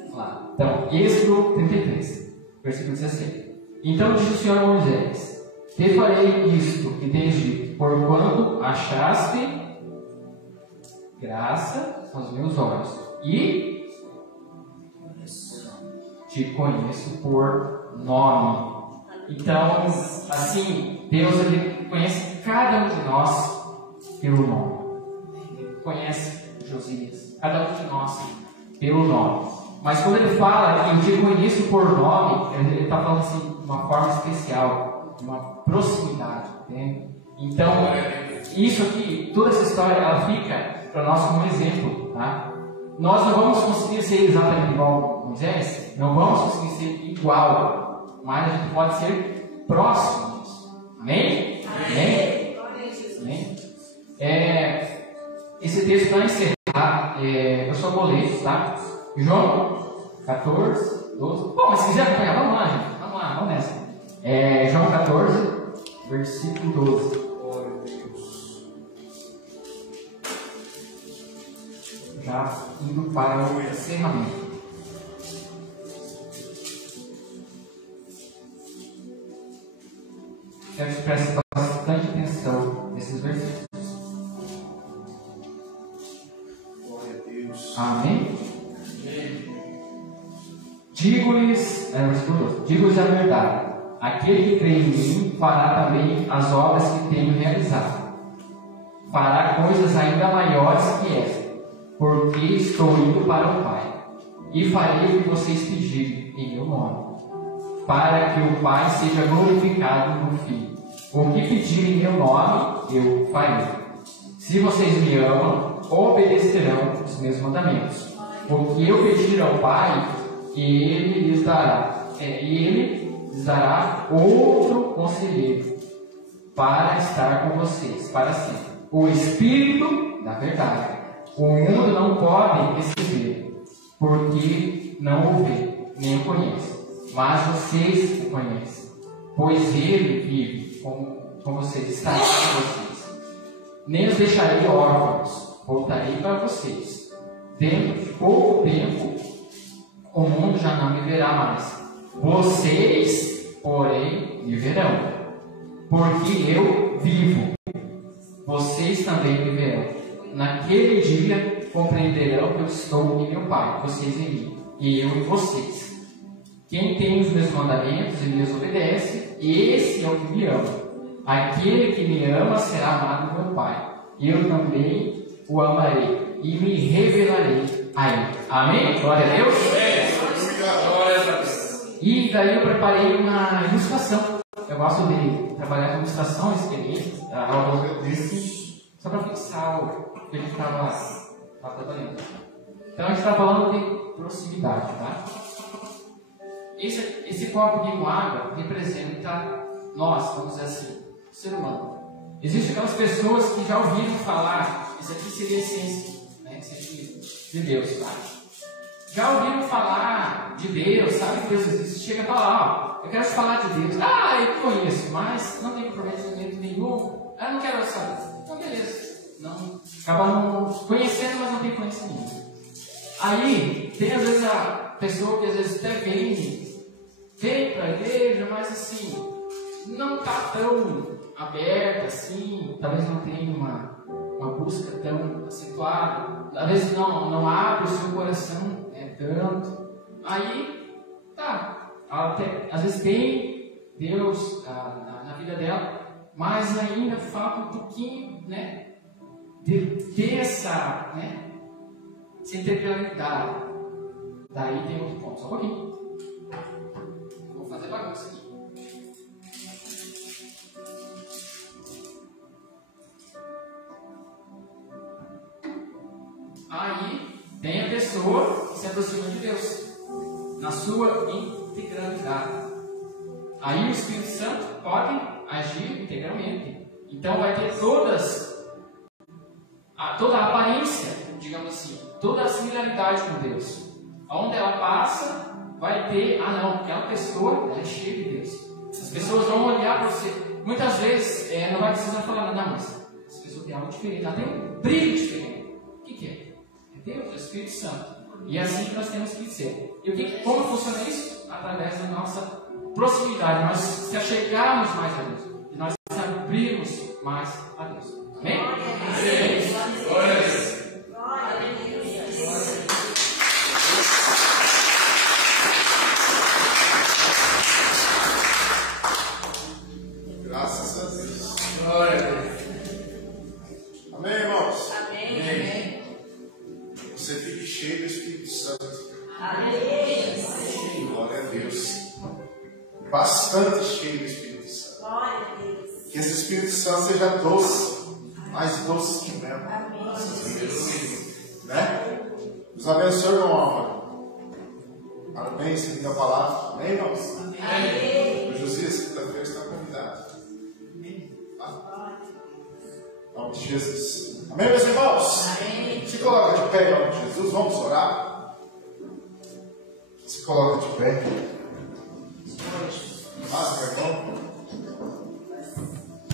Vamos lá. Então, Êxodo 33, versículo 17. Então disse o Senhor a Moisés: te farei isto que tens dito, porquanto achaste graça aos meus olhos, e te conheço por nome. Então, assim, Deus ele conhece cada um de nós pelo nome. Ele conhece Josias, cada um de nós pelo nome. Mas quando ele fala que eu te conheço por nome, ele está falando assim de uma forma especial, de uma proximidade. Entende? Então, isso aqui, toda essa história, ela fica para nós como exemplo. Tá? Nós não vamos conseguir ser exatamente igual a Moisés, não vamos conseguir ser igual, mas a gente pode ser próximo disso. Amém? Amém? Amém? Esse texto vai encerrar, eu só vou ler, tá? João 14, 12. Bom, mas se quiser acompanhar, vamos lá, gente. Vamos lá, vamos nessa. João 14, versículo 12. Glória a Deus. Já indo para o encerramento. Quero que você preste bastante atenção nesses versículos. Glória a Deus. Amém? Digo-lhes a verdade: aquele que crê em mim fará também as obras que tenho realizado. Fará coisas ainda maiores que esta, porque estou indo para o Pai. E farei o que vocês pedirem em meu nome, para que o Pai seja glorificado no Filho. O que pedirem em meu nome, eu farei. Se vocês me amam, obedecerão os meus mandamentos. O que eu pedir ao Pai, Ele lhes dará. Ele lhes dará outro conselheiro para estar com vocês para sempre. O Espírito da verdade. O mundo não pode receber, porque não o vê, nem o conhece. Mas vocês o conhecem, pois Ele vive com vocês, estará com vocês. Nem os deixarei órfãos, voltarei para vocês. Dentro de pouco tempo, o mundo já não me verá mais. Vocês, porém, me verão. Porque eu vivo, vocês também me verão. Naquele dia compreenderão que eu estou em meu Pai, vocês em mim, e eu em vocês. Quem tem os meus mandamentos e me os obedece, esse é o que me ama. Aquele que me ama será amado do meu Pai. Eu também o amarei e me revelarei a ele. Amém? Glória a Deus. Glória a Deus. E daí eu preparei uma ilustração. Eu gosto de trabalhar com ilustrações experientes, só para fixar o que a gente estava trabalhando. Então a gente está falando de proximidade, tá? Esse copo com água representa nós, vamos dizer assim, o ser humano. Existem aquelas pessoas que já ouviram falar, isso aqui seria a essência, né? Essência de Deus, tá? Já ouviram falar de Deus, sabe que Deus existe? Chega para lá, ó, eu quero falar de Deus. Ah, eu conheço, mas não tenho comprometimento nenhum. Ah, não quero saber. Então, beleza. Não, acaba não conhecendo, mas não tem conhecimento. Aí, tem às vezes a pessoa que às vezes até vem para a igreja, mas assim, não está tão aberta assim, talvez não tenha uma busca tão acentuada, às vezes não abre o seu coração tanto. Aí, tá, até, às vezes tem Deus na vida dela, mas ainda falta um pouquinho, né, de ter essa integralidade. Daí tem outro ponto, só um pouquinho. Vou fazer bagunça aqui. Aí tem a pessoa pessoa que se aproxima de Deus, na sua integralidade. Aí o Espírito Santo pode agir integralmente. Então vai ter toda a aparência, digamos assim, toda a similaridade com Deus. Onde ela passa, vai ter, não, aquela pessoa ela é cheia de Deus. As pessoas vão olhar para você. Muitas vezes não vai precisar falar nada, mas as pessoas têm algo diferente, ela tem um brilho diferente. O que é? É Deus, é o Espírito Santo. E é assim que nós temos que ser. E como funciona isso? Através da nossa proximidade, nós se achegarmos mais a Deus. E nós abrirmos mais a Deus. Amém? Glória a Deus. Graças a Deus. Glória a Deus. Amém, irmãos? Amém. Você fique cheio do Espírito Santo. Amém. Glória a Deus. Bastante cheio do Espírito Santo. Glória a Deus. Que esse Espírito Santo seja doce, mais doce que mel. Amém. Né? Deus abençoe, irmão Álvaro. Amém, seguindo a palavra. Amém, irmãos? Amém. O José, segunda-feira, está convidado. Tá? Em nome de Jesus. Amém, meus irmãos? Amém. Se coloca de pé em nome de Jesus. Vamos orar. Se coloca de pé. Mas, meu irmão,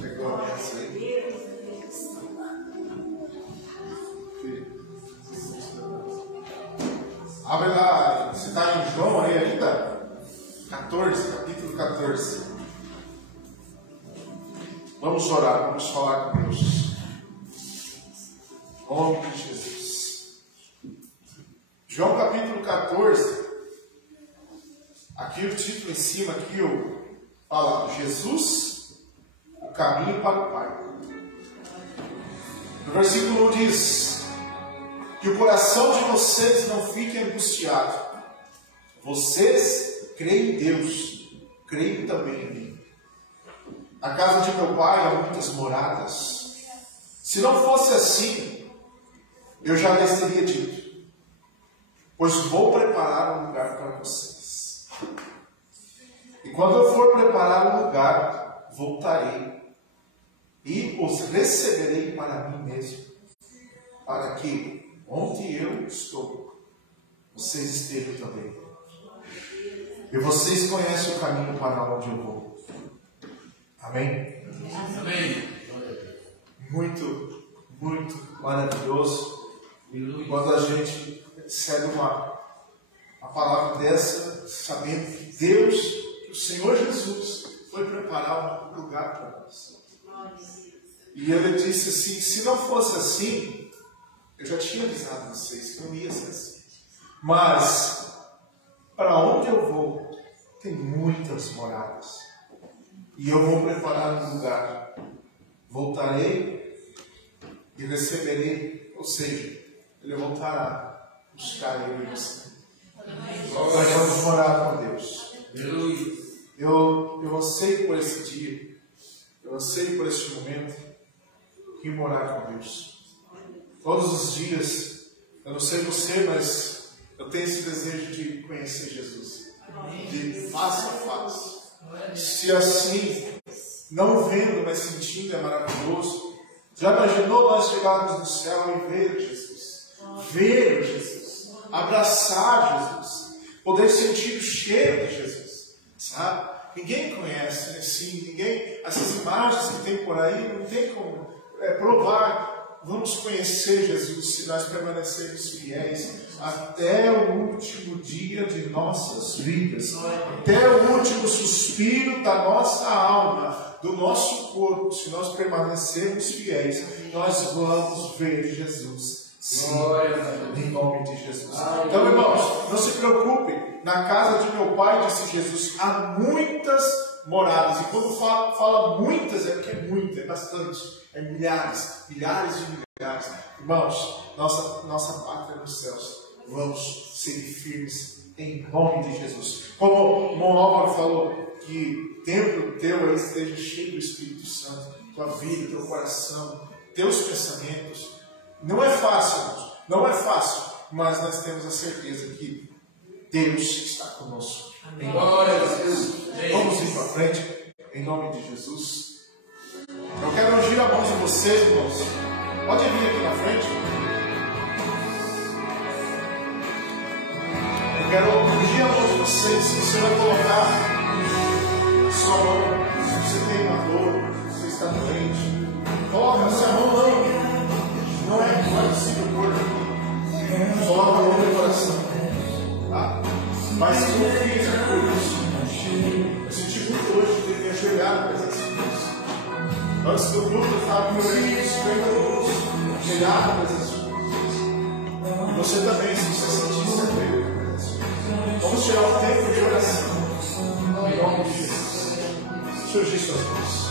pegou a benção aí. Abre lá, você está em João aí ainda? 14, capítulo 14. Vamos orar, vamos falar com Deus. Em nome de Jesus. João capítulo 14. Aqui o título em cima aqui fala Jesus, o caminho para o Pai. No versículo 1 diz: que o coração de vocês não fique angustiado. Vocês creem em Deus, creem também em mim. Na casa de meu Pai há muitas moradas. Se não fosse assim, eu já lhes teria dito, pois vou preparar um lugar para vocês. E quando eu for preparar um lugar, voltarei e os receberei para mim mesmo, para que onde eu estou, vocês estejam também. E vocês conhecem o caminho para onde eu vou. Amém? Amém. Muito, muito maravilhoso quando a gente recebe uma palavra dessa, sabendo que Deus, que o Senhor Jesus, foi preparar um lugar para nós. E Ele disse assim: se não fosse assim, eu já tinha avisado vocês que não ia ser assim. Mas, para onde eu vou, tem muitas moradas. E eu vou preparar um lugar. Voltarei e receberei, ou seja, Ele voltará buscar eu e você. Nós vamos morar com Deus. Eu anseio por esse dia. Eu anseio por este momento e morar com Deus. Todos os dias, eu não sei você, mas eu tenho esse desejo de conhecer Jesus. De face a face. Se assim, não vendo, mas sentindo, é maravilhoso. Já imaginou nós chegarmos no céu e ver Jesus? Ver Jesus. Abraçar Jesus. Poder sentir o cheiro de Jesus. Sabe? Ninguém conhece, assim, ninguém. Essas imagens que tem por aí, não tem como provar. Vamos conhecer Jesus se nós permanecermos fiéis até o último dia de nossas vidas, até o último suspiro da nossa alma, do nosso corpo. Se nós permanecermos fiéis, nós vamos ver Jesus. Sim, em nome de Jesus. Então, irmãos, não se preocupem. Na casa de meu Pai, disse Jesus, há muitas moradas. E quando fala muitas, é porque é muito, é bastante. É milhares, milhares de milhares. Irmãos, nossa pátria nos céus. Vamos seguir firmes em nome de Jesus. Como o irmão Álvaro falou, que dentro teu aí esteja cheio do Espírito Santo. Tua vida, teu coração, teus pensamentos. Não é fácil, irmãos. Não é fácil. mas nós temos a certeza que Deus está conosco. Glória a Deus. Vamos ir para frente, em nome de Jesus. Eu quero ungir a mão de vocês, irmãos. Pode vir aqui na frente. Eu quero ungir a mão de vocês. Você vai colocar a sua mão. Se você tem uma dor, se você está doente, coloca a sua mão. Não é possível pôr aqui. Coloca a mão no coração. Tá? Mas confie por isso. Eu senti muito hoje de ter me ajoelhado na presença de Deus. Antes do culto, eu estava me orando nos 50 minutos, ajoelhado na presença de Deus. E você também, se você sentir isso, ajoelho na presença de Deus. Vamos tirar o tempo de oração. Em nome de Jesus. Surgir suas mãos.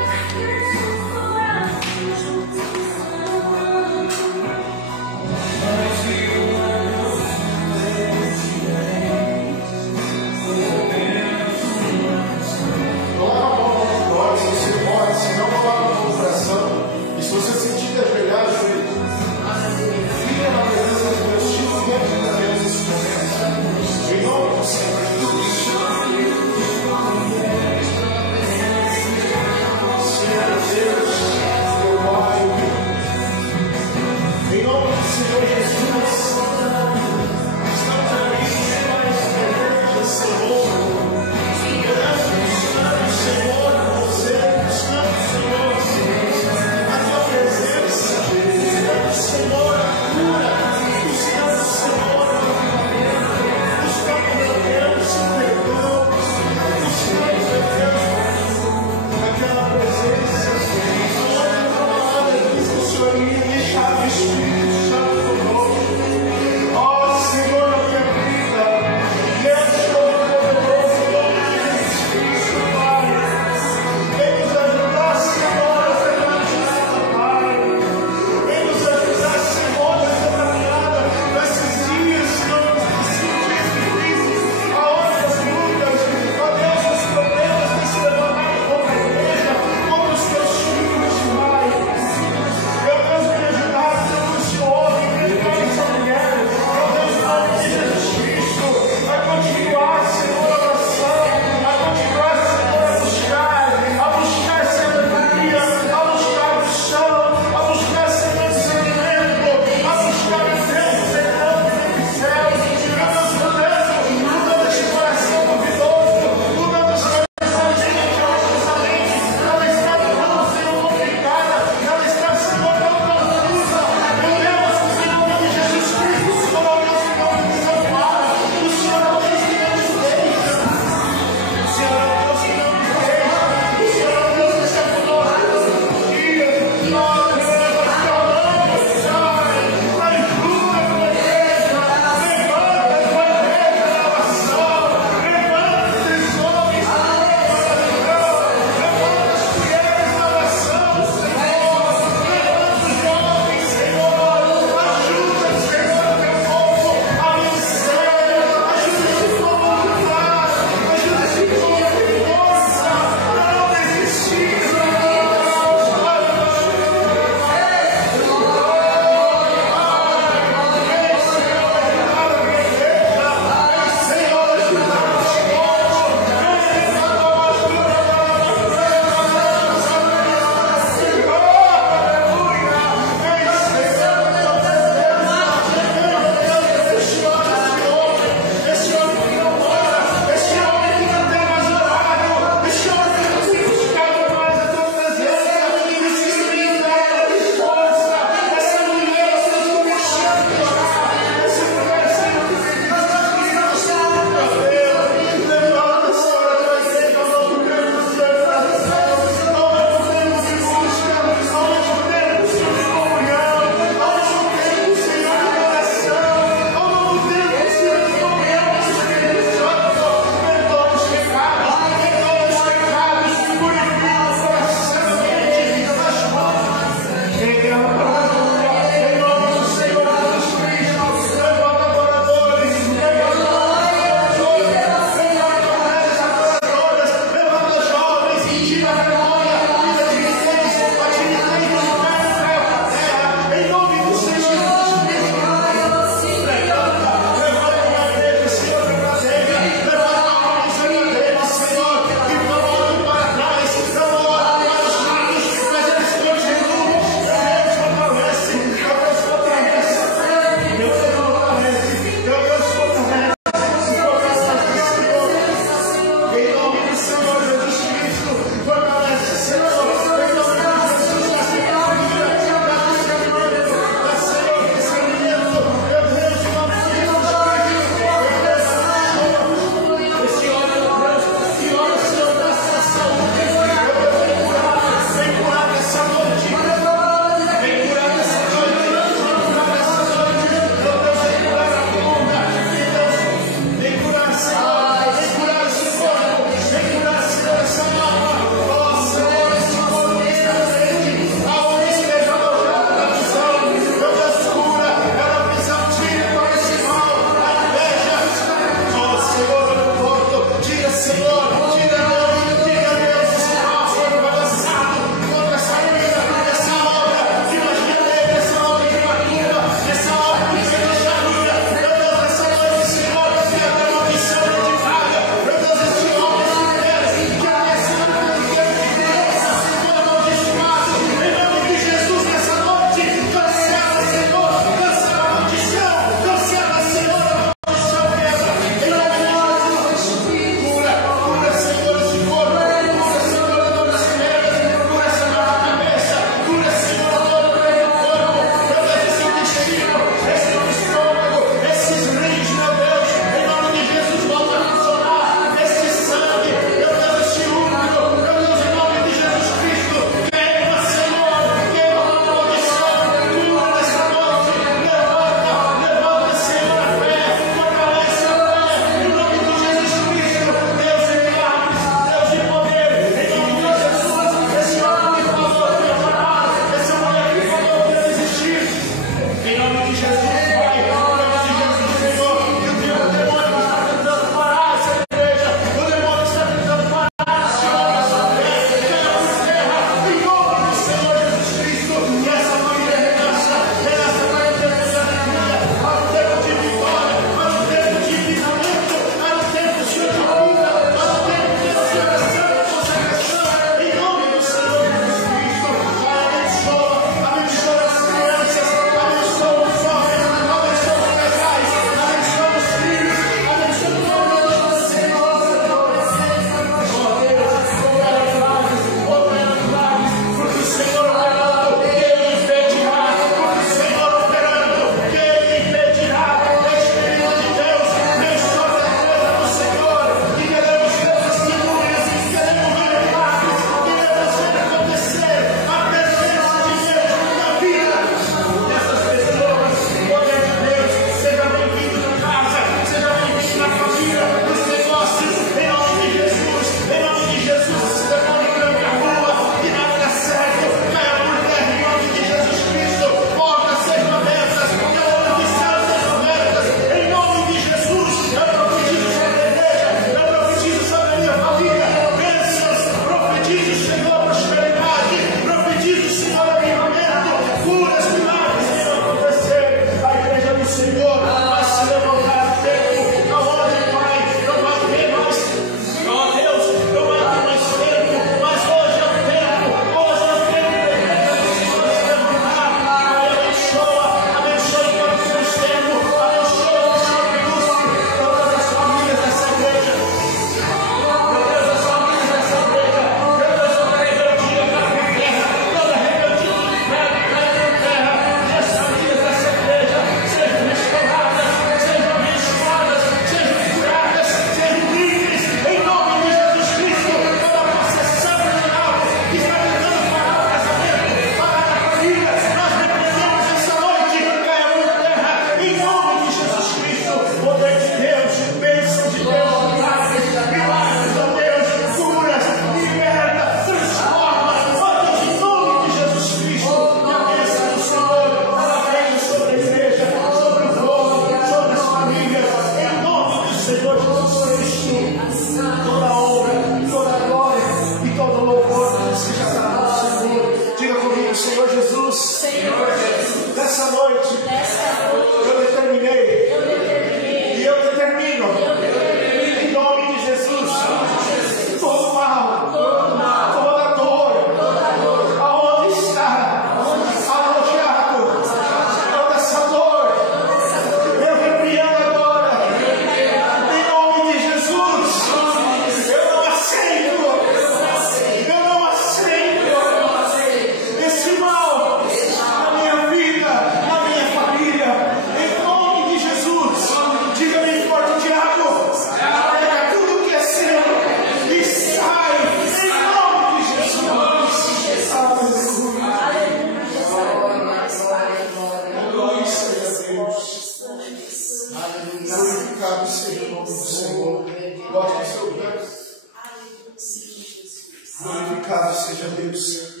Glorificado seja Deus.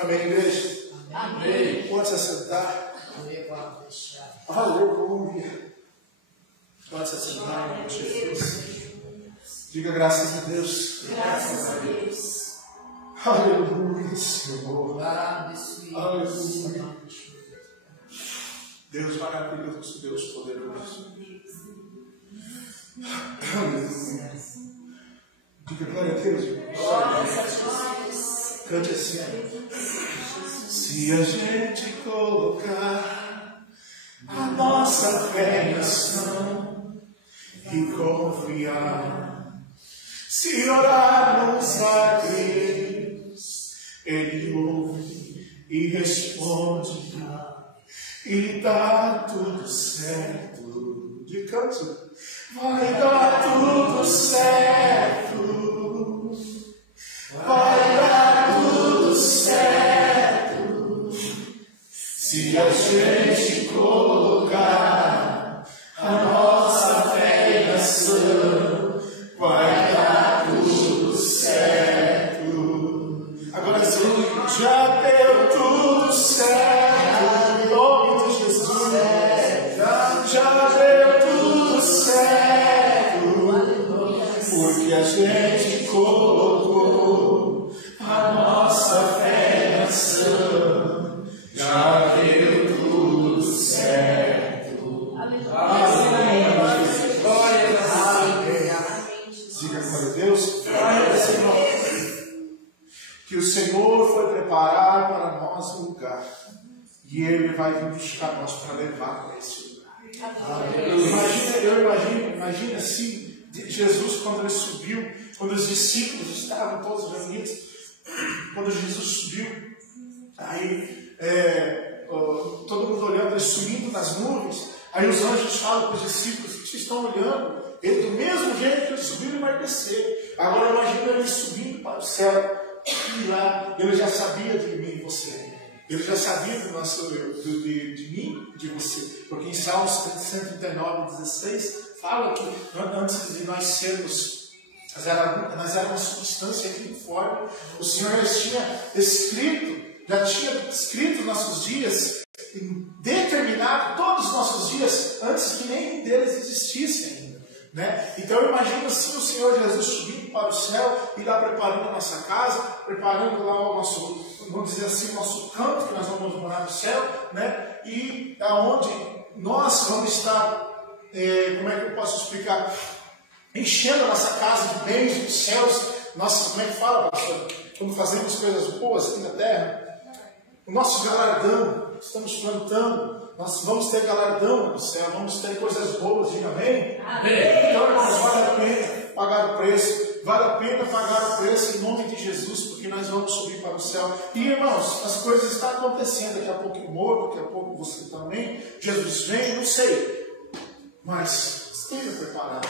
Amém, igreja? Amém. Pode se assentar. Aleluia. Pode se assentar, em nome de Jesus. Diga graças a Deus. Graças a Deus. Aleluia, Senhor. Aleluia. Deus maravilhoso, Deus poderoso. Aleluia. Diga glória a Deus, irmão. Cante assim. Se a gente colocar a nossa fé em ação e confiar, se orarmos a Deus, Ele ouve e responde e dá tudo certo. De canto. Vai dar tudo certo. Vai dar tudo certo. Se a gente colocar a nossa fé em ação, vai dar tudo certo. Agora sim, já deu tudo certo. Em nome de Jesus. Já deu tudo certo. Porque a gente colocou a nossa fé em ação. Já deu tudo certo. Aleluia. Glória a Deus. Diga glória a Deus. Que o Senhor foi preparar para nós um lugar. E Ele vai vir buscar nós para levar para esse lugar. Imagina assim, Jesus quando Ele subiu, quando os discípulos estavam todos reunidos, quando Jesus subiu, aí todo mundo olhando, Ele subindo nas nuvens, aí os anjos falam para os discípulos: vocês estão olhando, Ele do mesmo jeito que Ele subiu, Ele vai descer. Agora imagina Ele subindo para o céu, e lá Ele já sabia de mim e você. Ele já sabia de mim e de você. Porque em Salmos 139, 16, fala que antes de nós sermos, nós éramos uma substância informe. O Senhor já tinha escrito nossos dias, determinado todos os nossos dias, antes que nenhum deles existisse ainda. Né? Então eu imagino assim o Senhor Jesus subindo para o céu e lá preparando a nossa casa, preparando lá o nosso, vamos dizer assim, o nosso canto que nós vamos morar no céu, né? E aonde nós vamos estar, como é que eu posso explicar? Enchendo a nossa casa de bens dos céus. Nossa, como é que fala, pastor? Quando fazemos coisas boas aqui na terra, o nosso galardão, estamos plantando. Nós vamos ter galardão no céu, vamos ter coisas boas, diga amém? Amém. Então, irmãos, vale a pena pagar o preço, vale a pena pagar o preço em nome de Jesus, porque nós vamos subir para o céu. E, irmãos, as coisas estão acontecendo, daqui a pouco eu morro, daqui a pouco você também, Jesus vem, não sei, mas esteja preparado,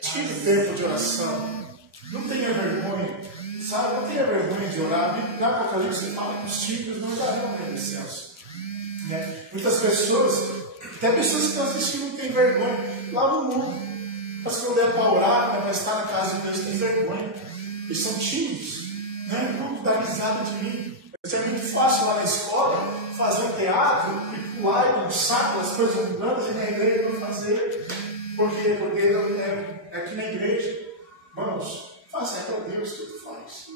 tire tempo de oração, não tenha vergonha, sabe? Não tenha vergonha de orar. No Apocalipse ele fala que os tímidos não darão o descenso. Né? Muitas pessoas, até pessoas que nós dizemos que não têm vergonha lá no mundo, mas quando é para orar, vai estar na casa de Deus, tem vergonha. Eles são tímidos, né? Não dá risada de mim. Isso é muito fácil lá na escola fazer um teatro e pular e dançar com as coisas mundanas, e na igreja não fazer. Porque é aqui na igreja, irmãos, faça, é para Deus que tu faz.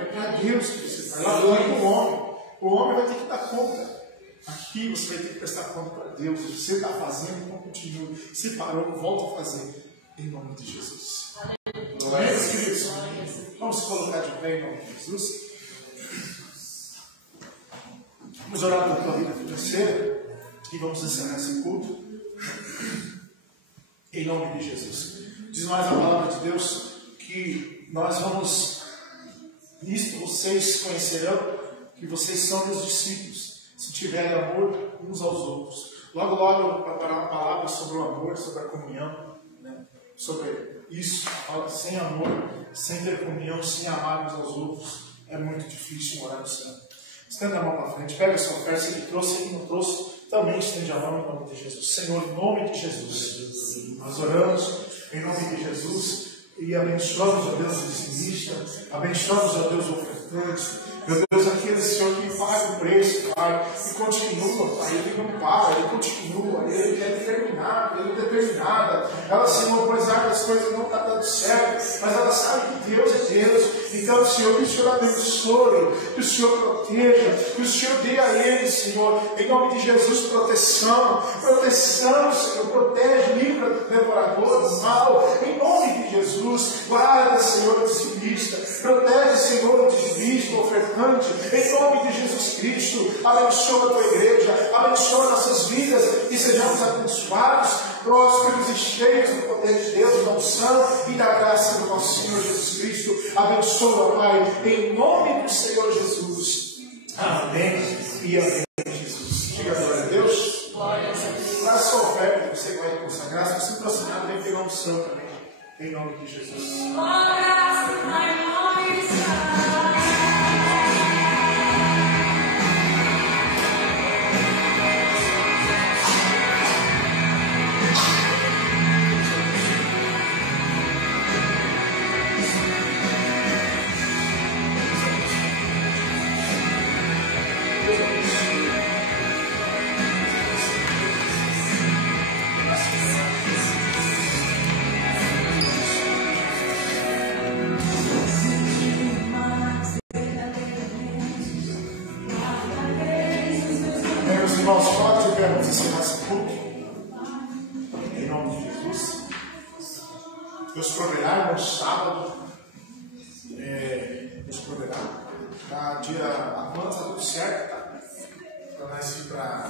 É para Deus que você faz. Lá fora é o homem. O homem vai ter que dar conta. Aqui você vai ter que prestar conta para Deus. Se você está fazendo, então continue. Se parou, volta a fazer. Em nome de Jesus. Meus queridos, vamos colocar de pé em nome de Jesus. Vamos orar pela tua vida financeira e vamos encerrar esse culto. Em nome de Jesus. Diz mais a palavra de Deus que nós vamos, nisto vocês conhecerão que vocês são meus discípulos, se tiverem amor uns aos outros. Logo, logo eu vou preparar uma palavra sobre o amor, sobre a comunhão, né? Sobre isso. Sem amor, sem ter comunhão, sem amar uns aos outros, é muito difícil morar no céu. Estenda a mão para frente, pega a sua oferta, se ele trouxe, ele não trouxe, também estende a mão em nome de Jesus. Senhor, em nome de Jesus, nós oramos em nome de Jesus e abençoamos, ó Deus, o dizimista, Abençoamos, ó Deus, o ofertante. Meu Deus, aquele Senhor que paga o preço, Pai, e continua, Pai, ele não para, ele continua, ele é determinado, ele é determinada. Ela, Senhor, apesar das coisas não estão dando certo, mas ela sabe que Deus é Deus. Então, Senhor, que o Senhor abençoe, que o Senhor proteja, que o Senhor dê a ele, Senhor, em nome de Jesus, proteção, Senhor, protege, livra do devorador, do mal, em nome de Jesus, guarda, Senhor, o dizimista, protege, Senhor, o dizimista, o ofertante, em nome de Jesus Cristo. Abençoa a tua igreja, abençoa nossas vidas e sejamos abençoados, prósperos e cheios do poder de Deus, da unção e da graça do nosso Senhor Jesus Cristo. Abençoa, Pai, em nome do Senhor Jesus. Amém e amém, Jesus. Diga glória a Deus. Para a sua oferta, você vai consagrar, se você aproximar, vem pegar unção também, em nome de Jesus. Irmãos, pode vermos ensinar esse culto em nome de Jesus. Deus proverá no sábado. Deus proverá. Tá, dia a quanto, tá tudo certo, tá? Para nós ir para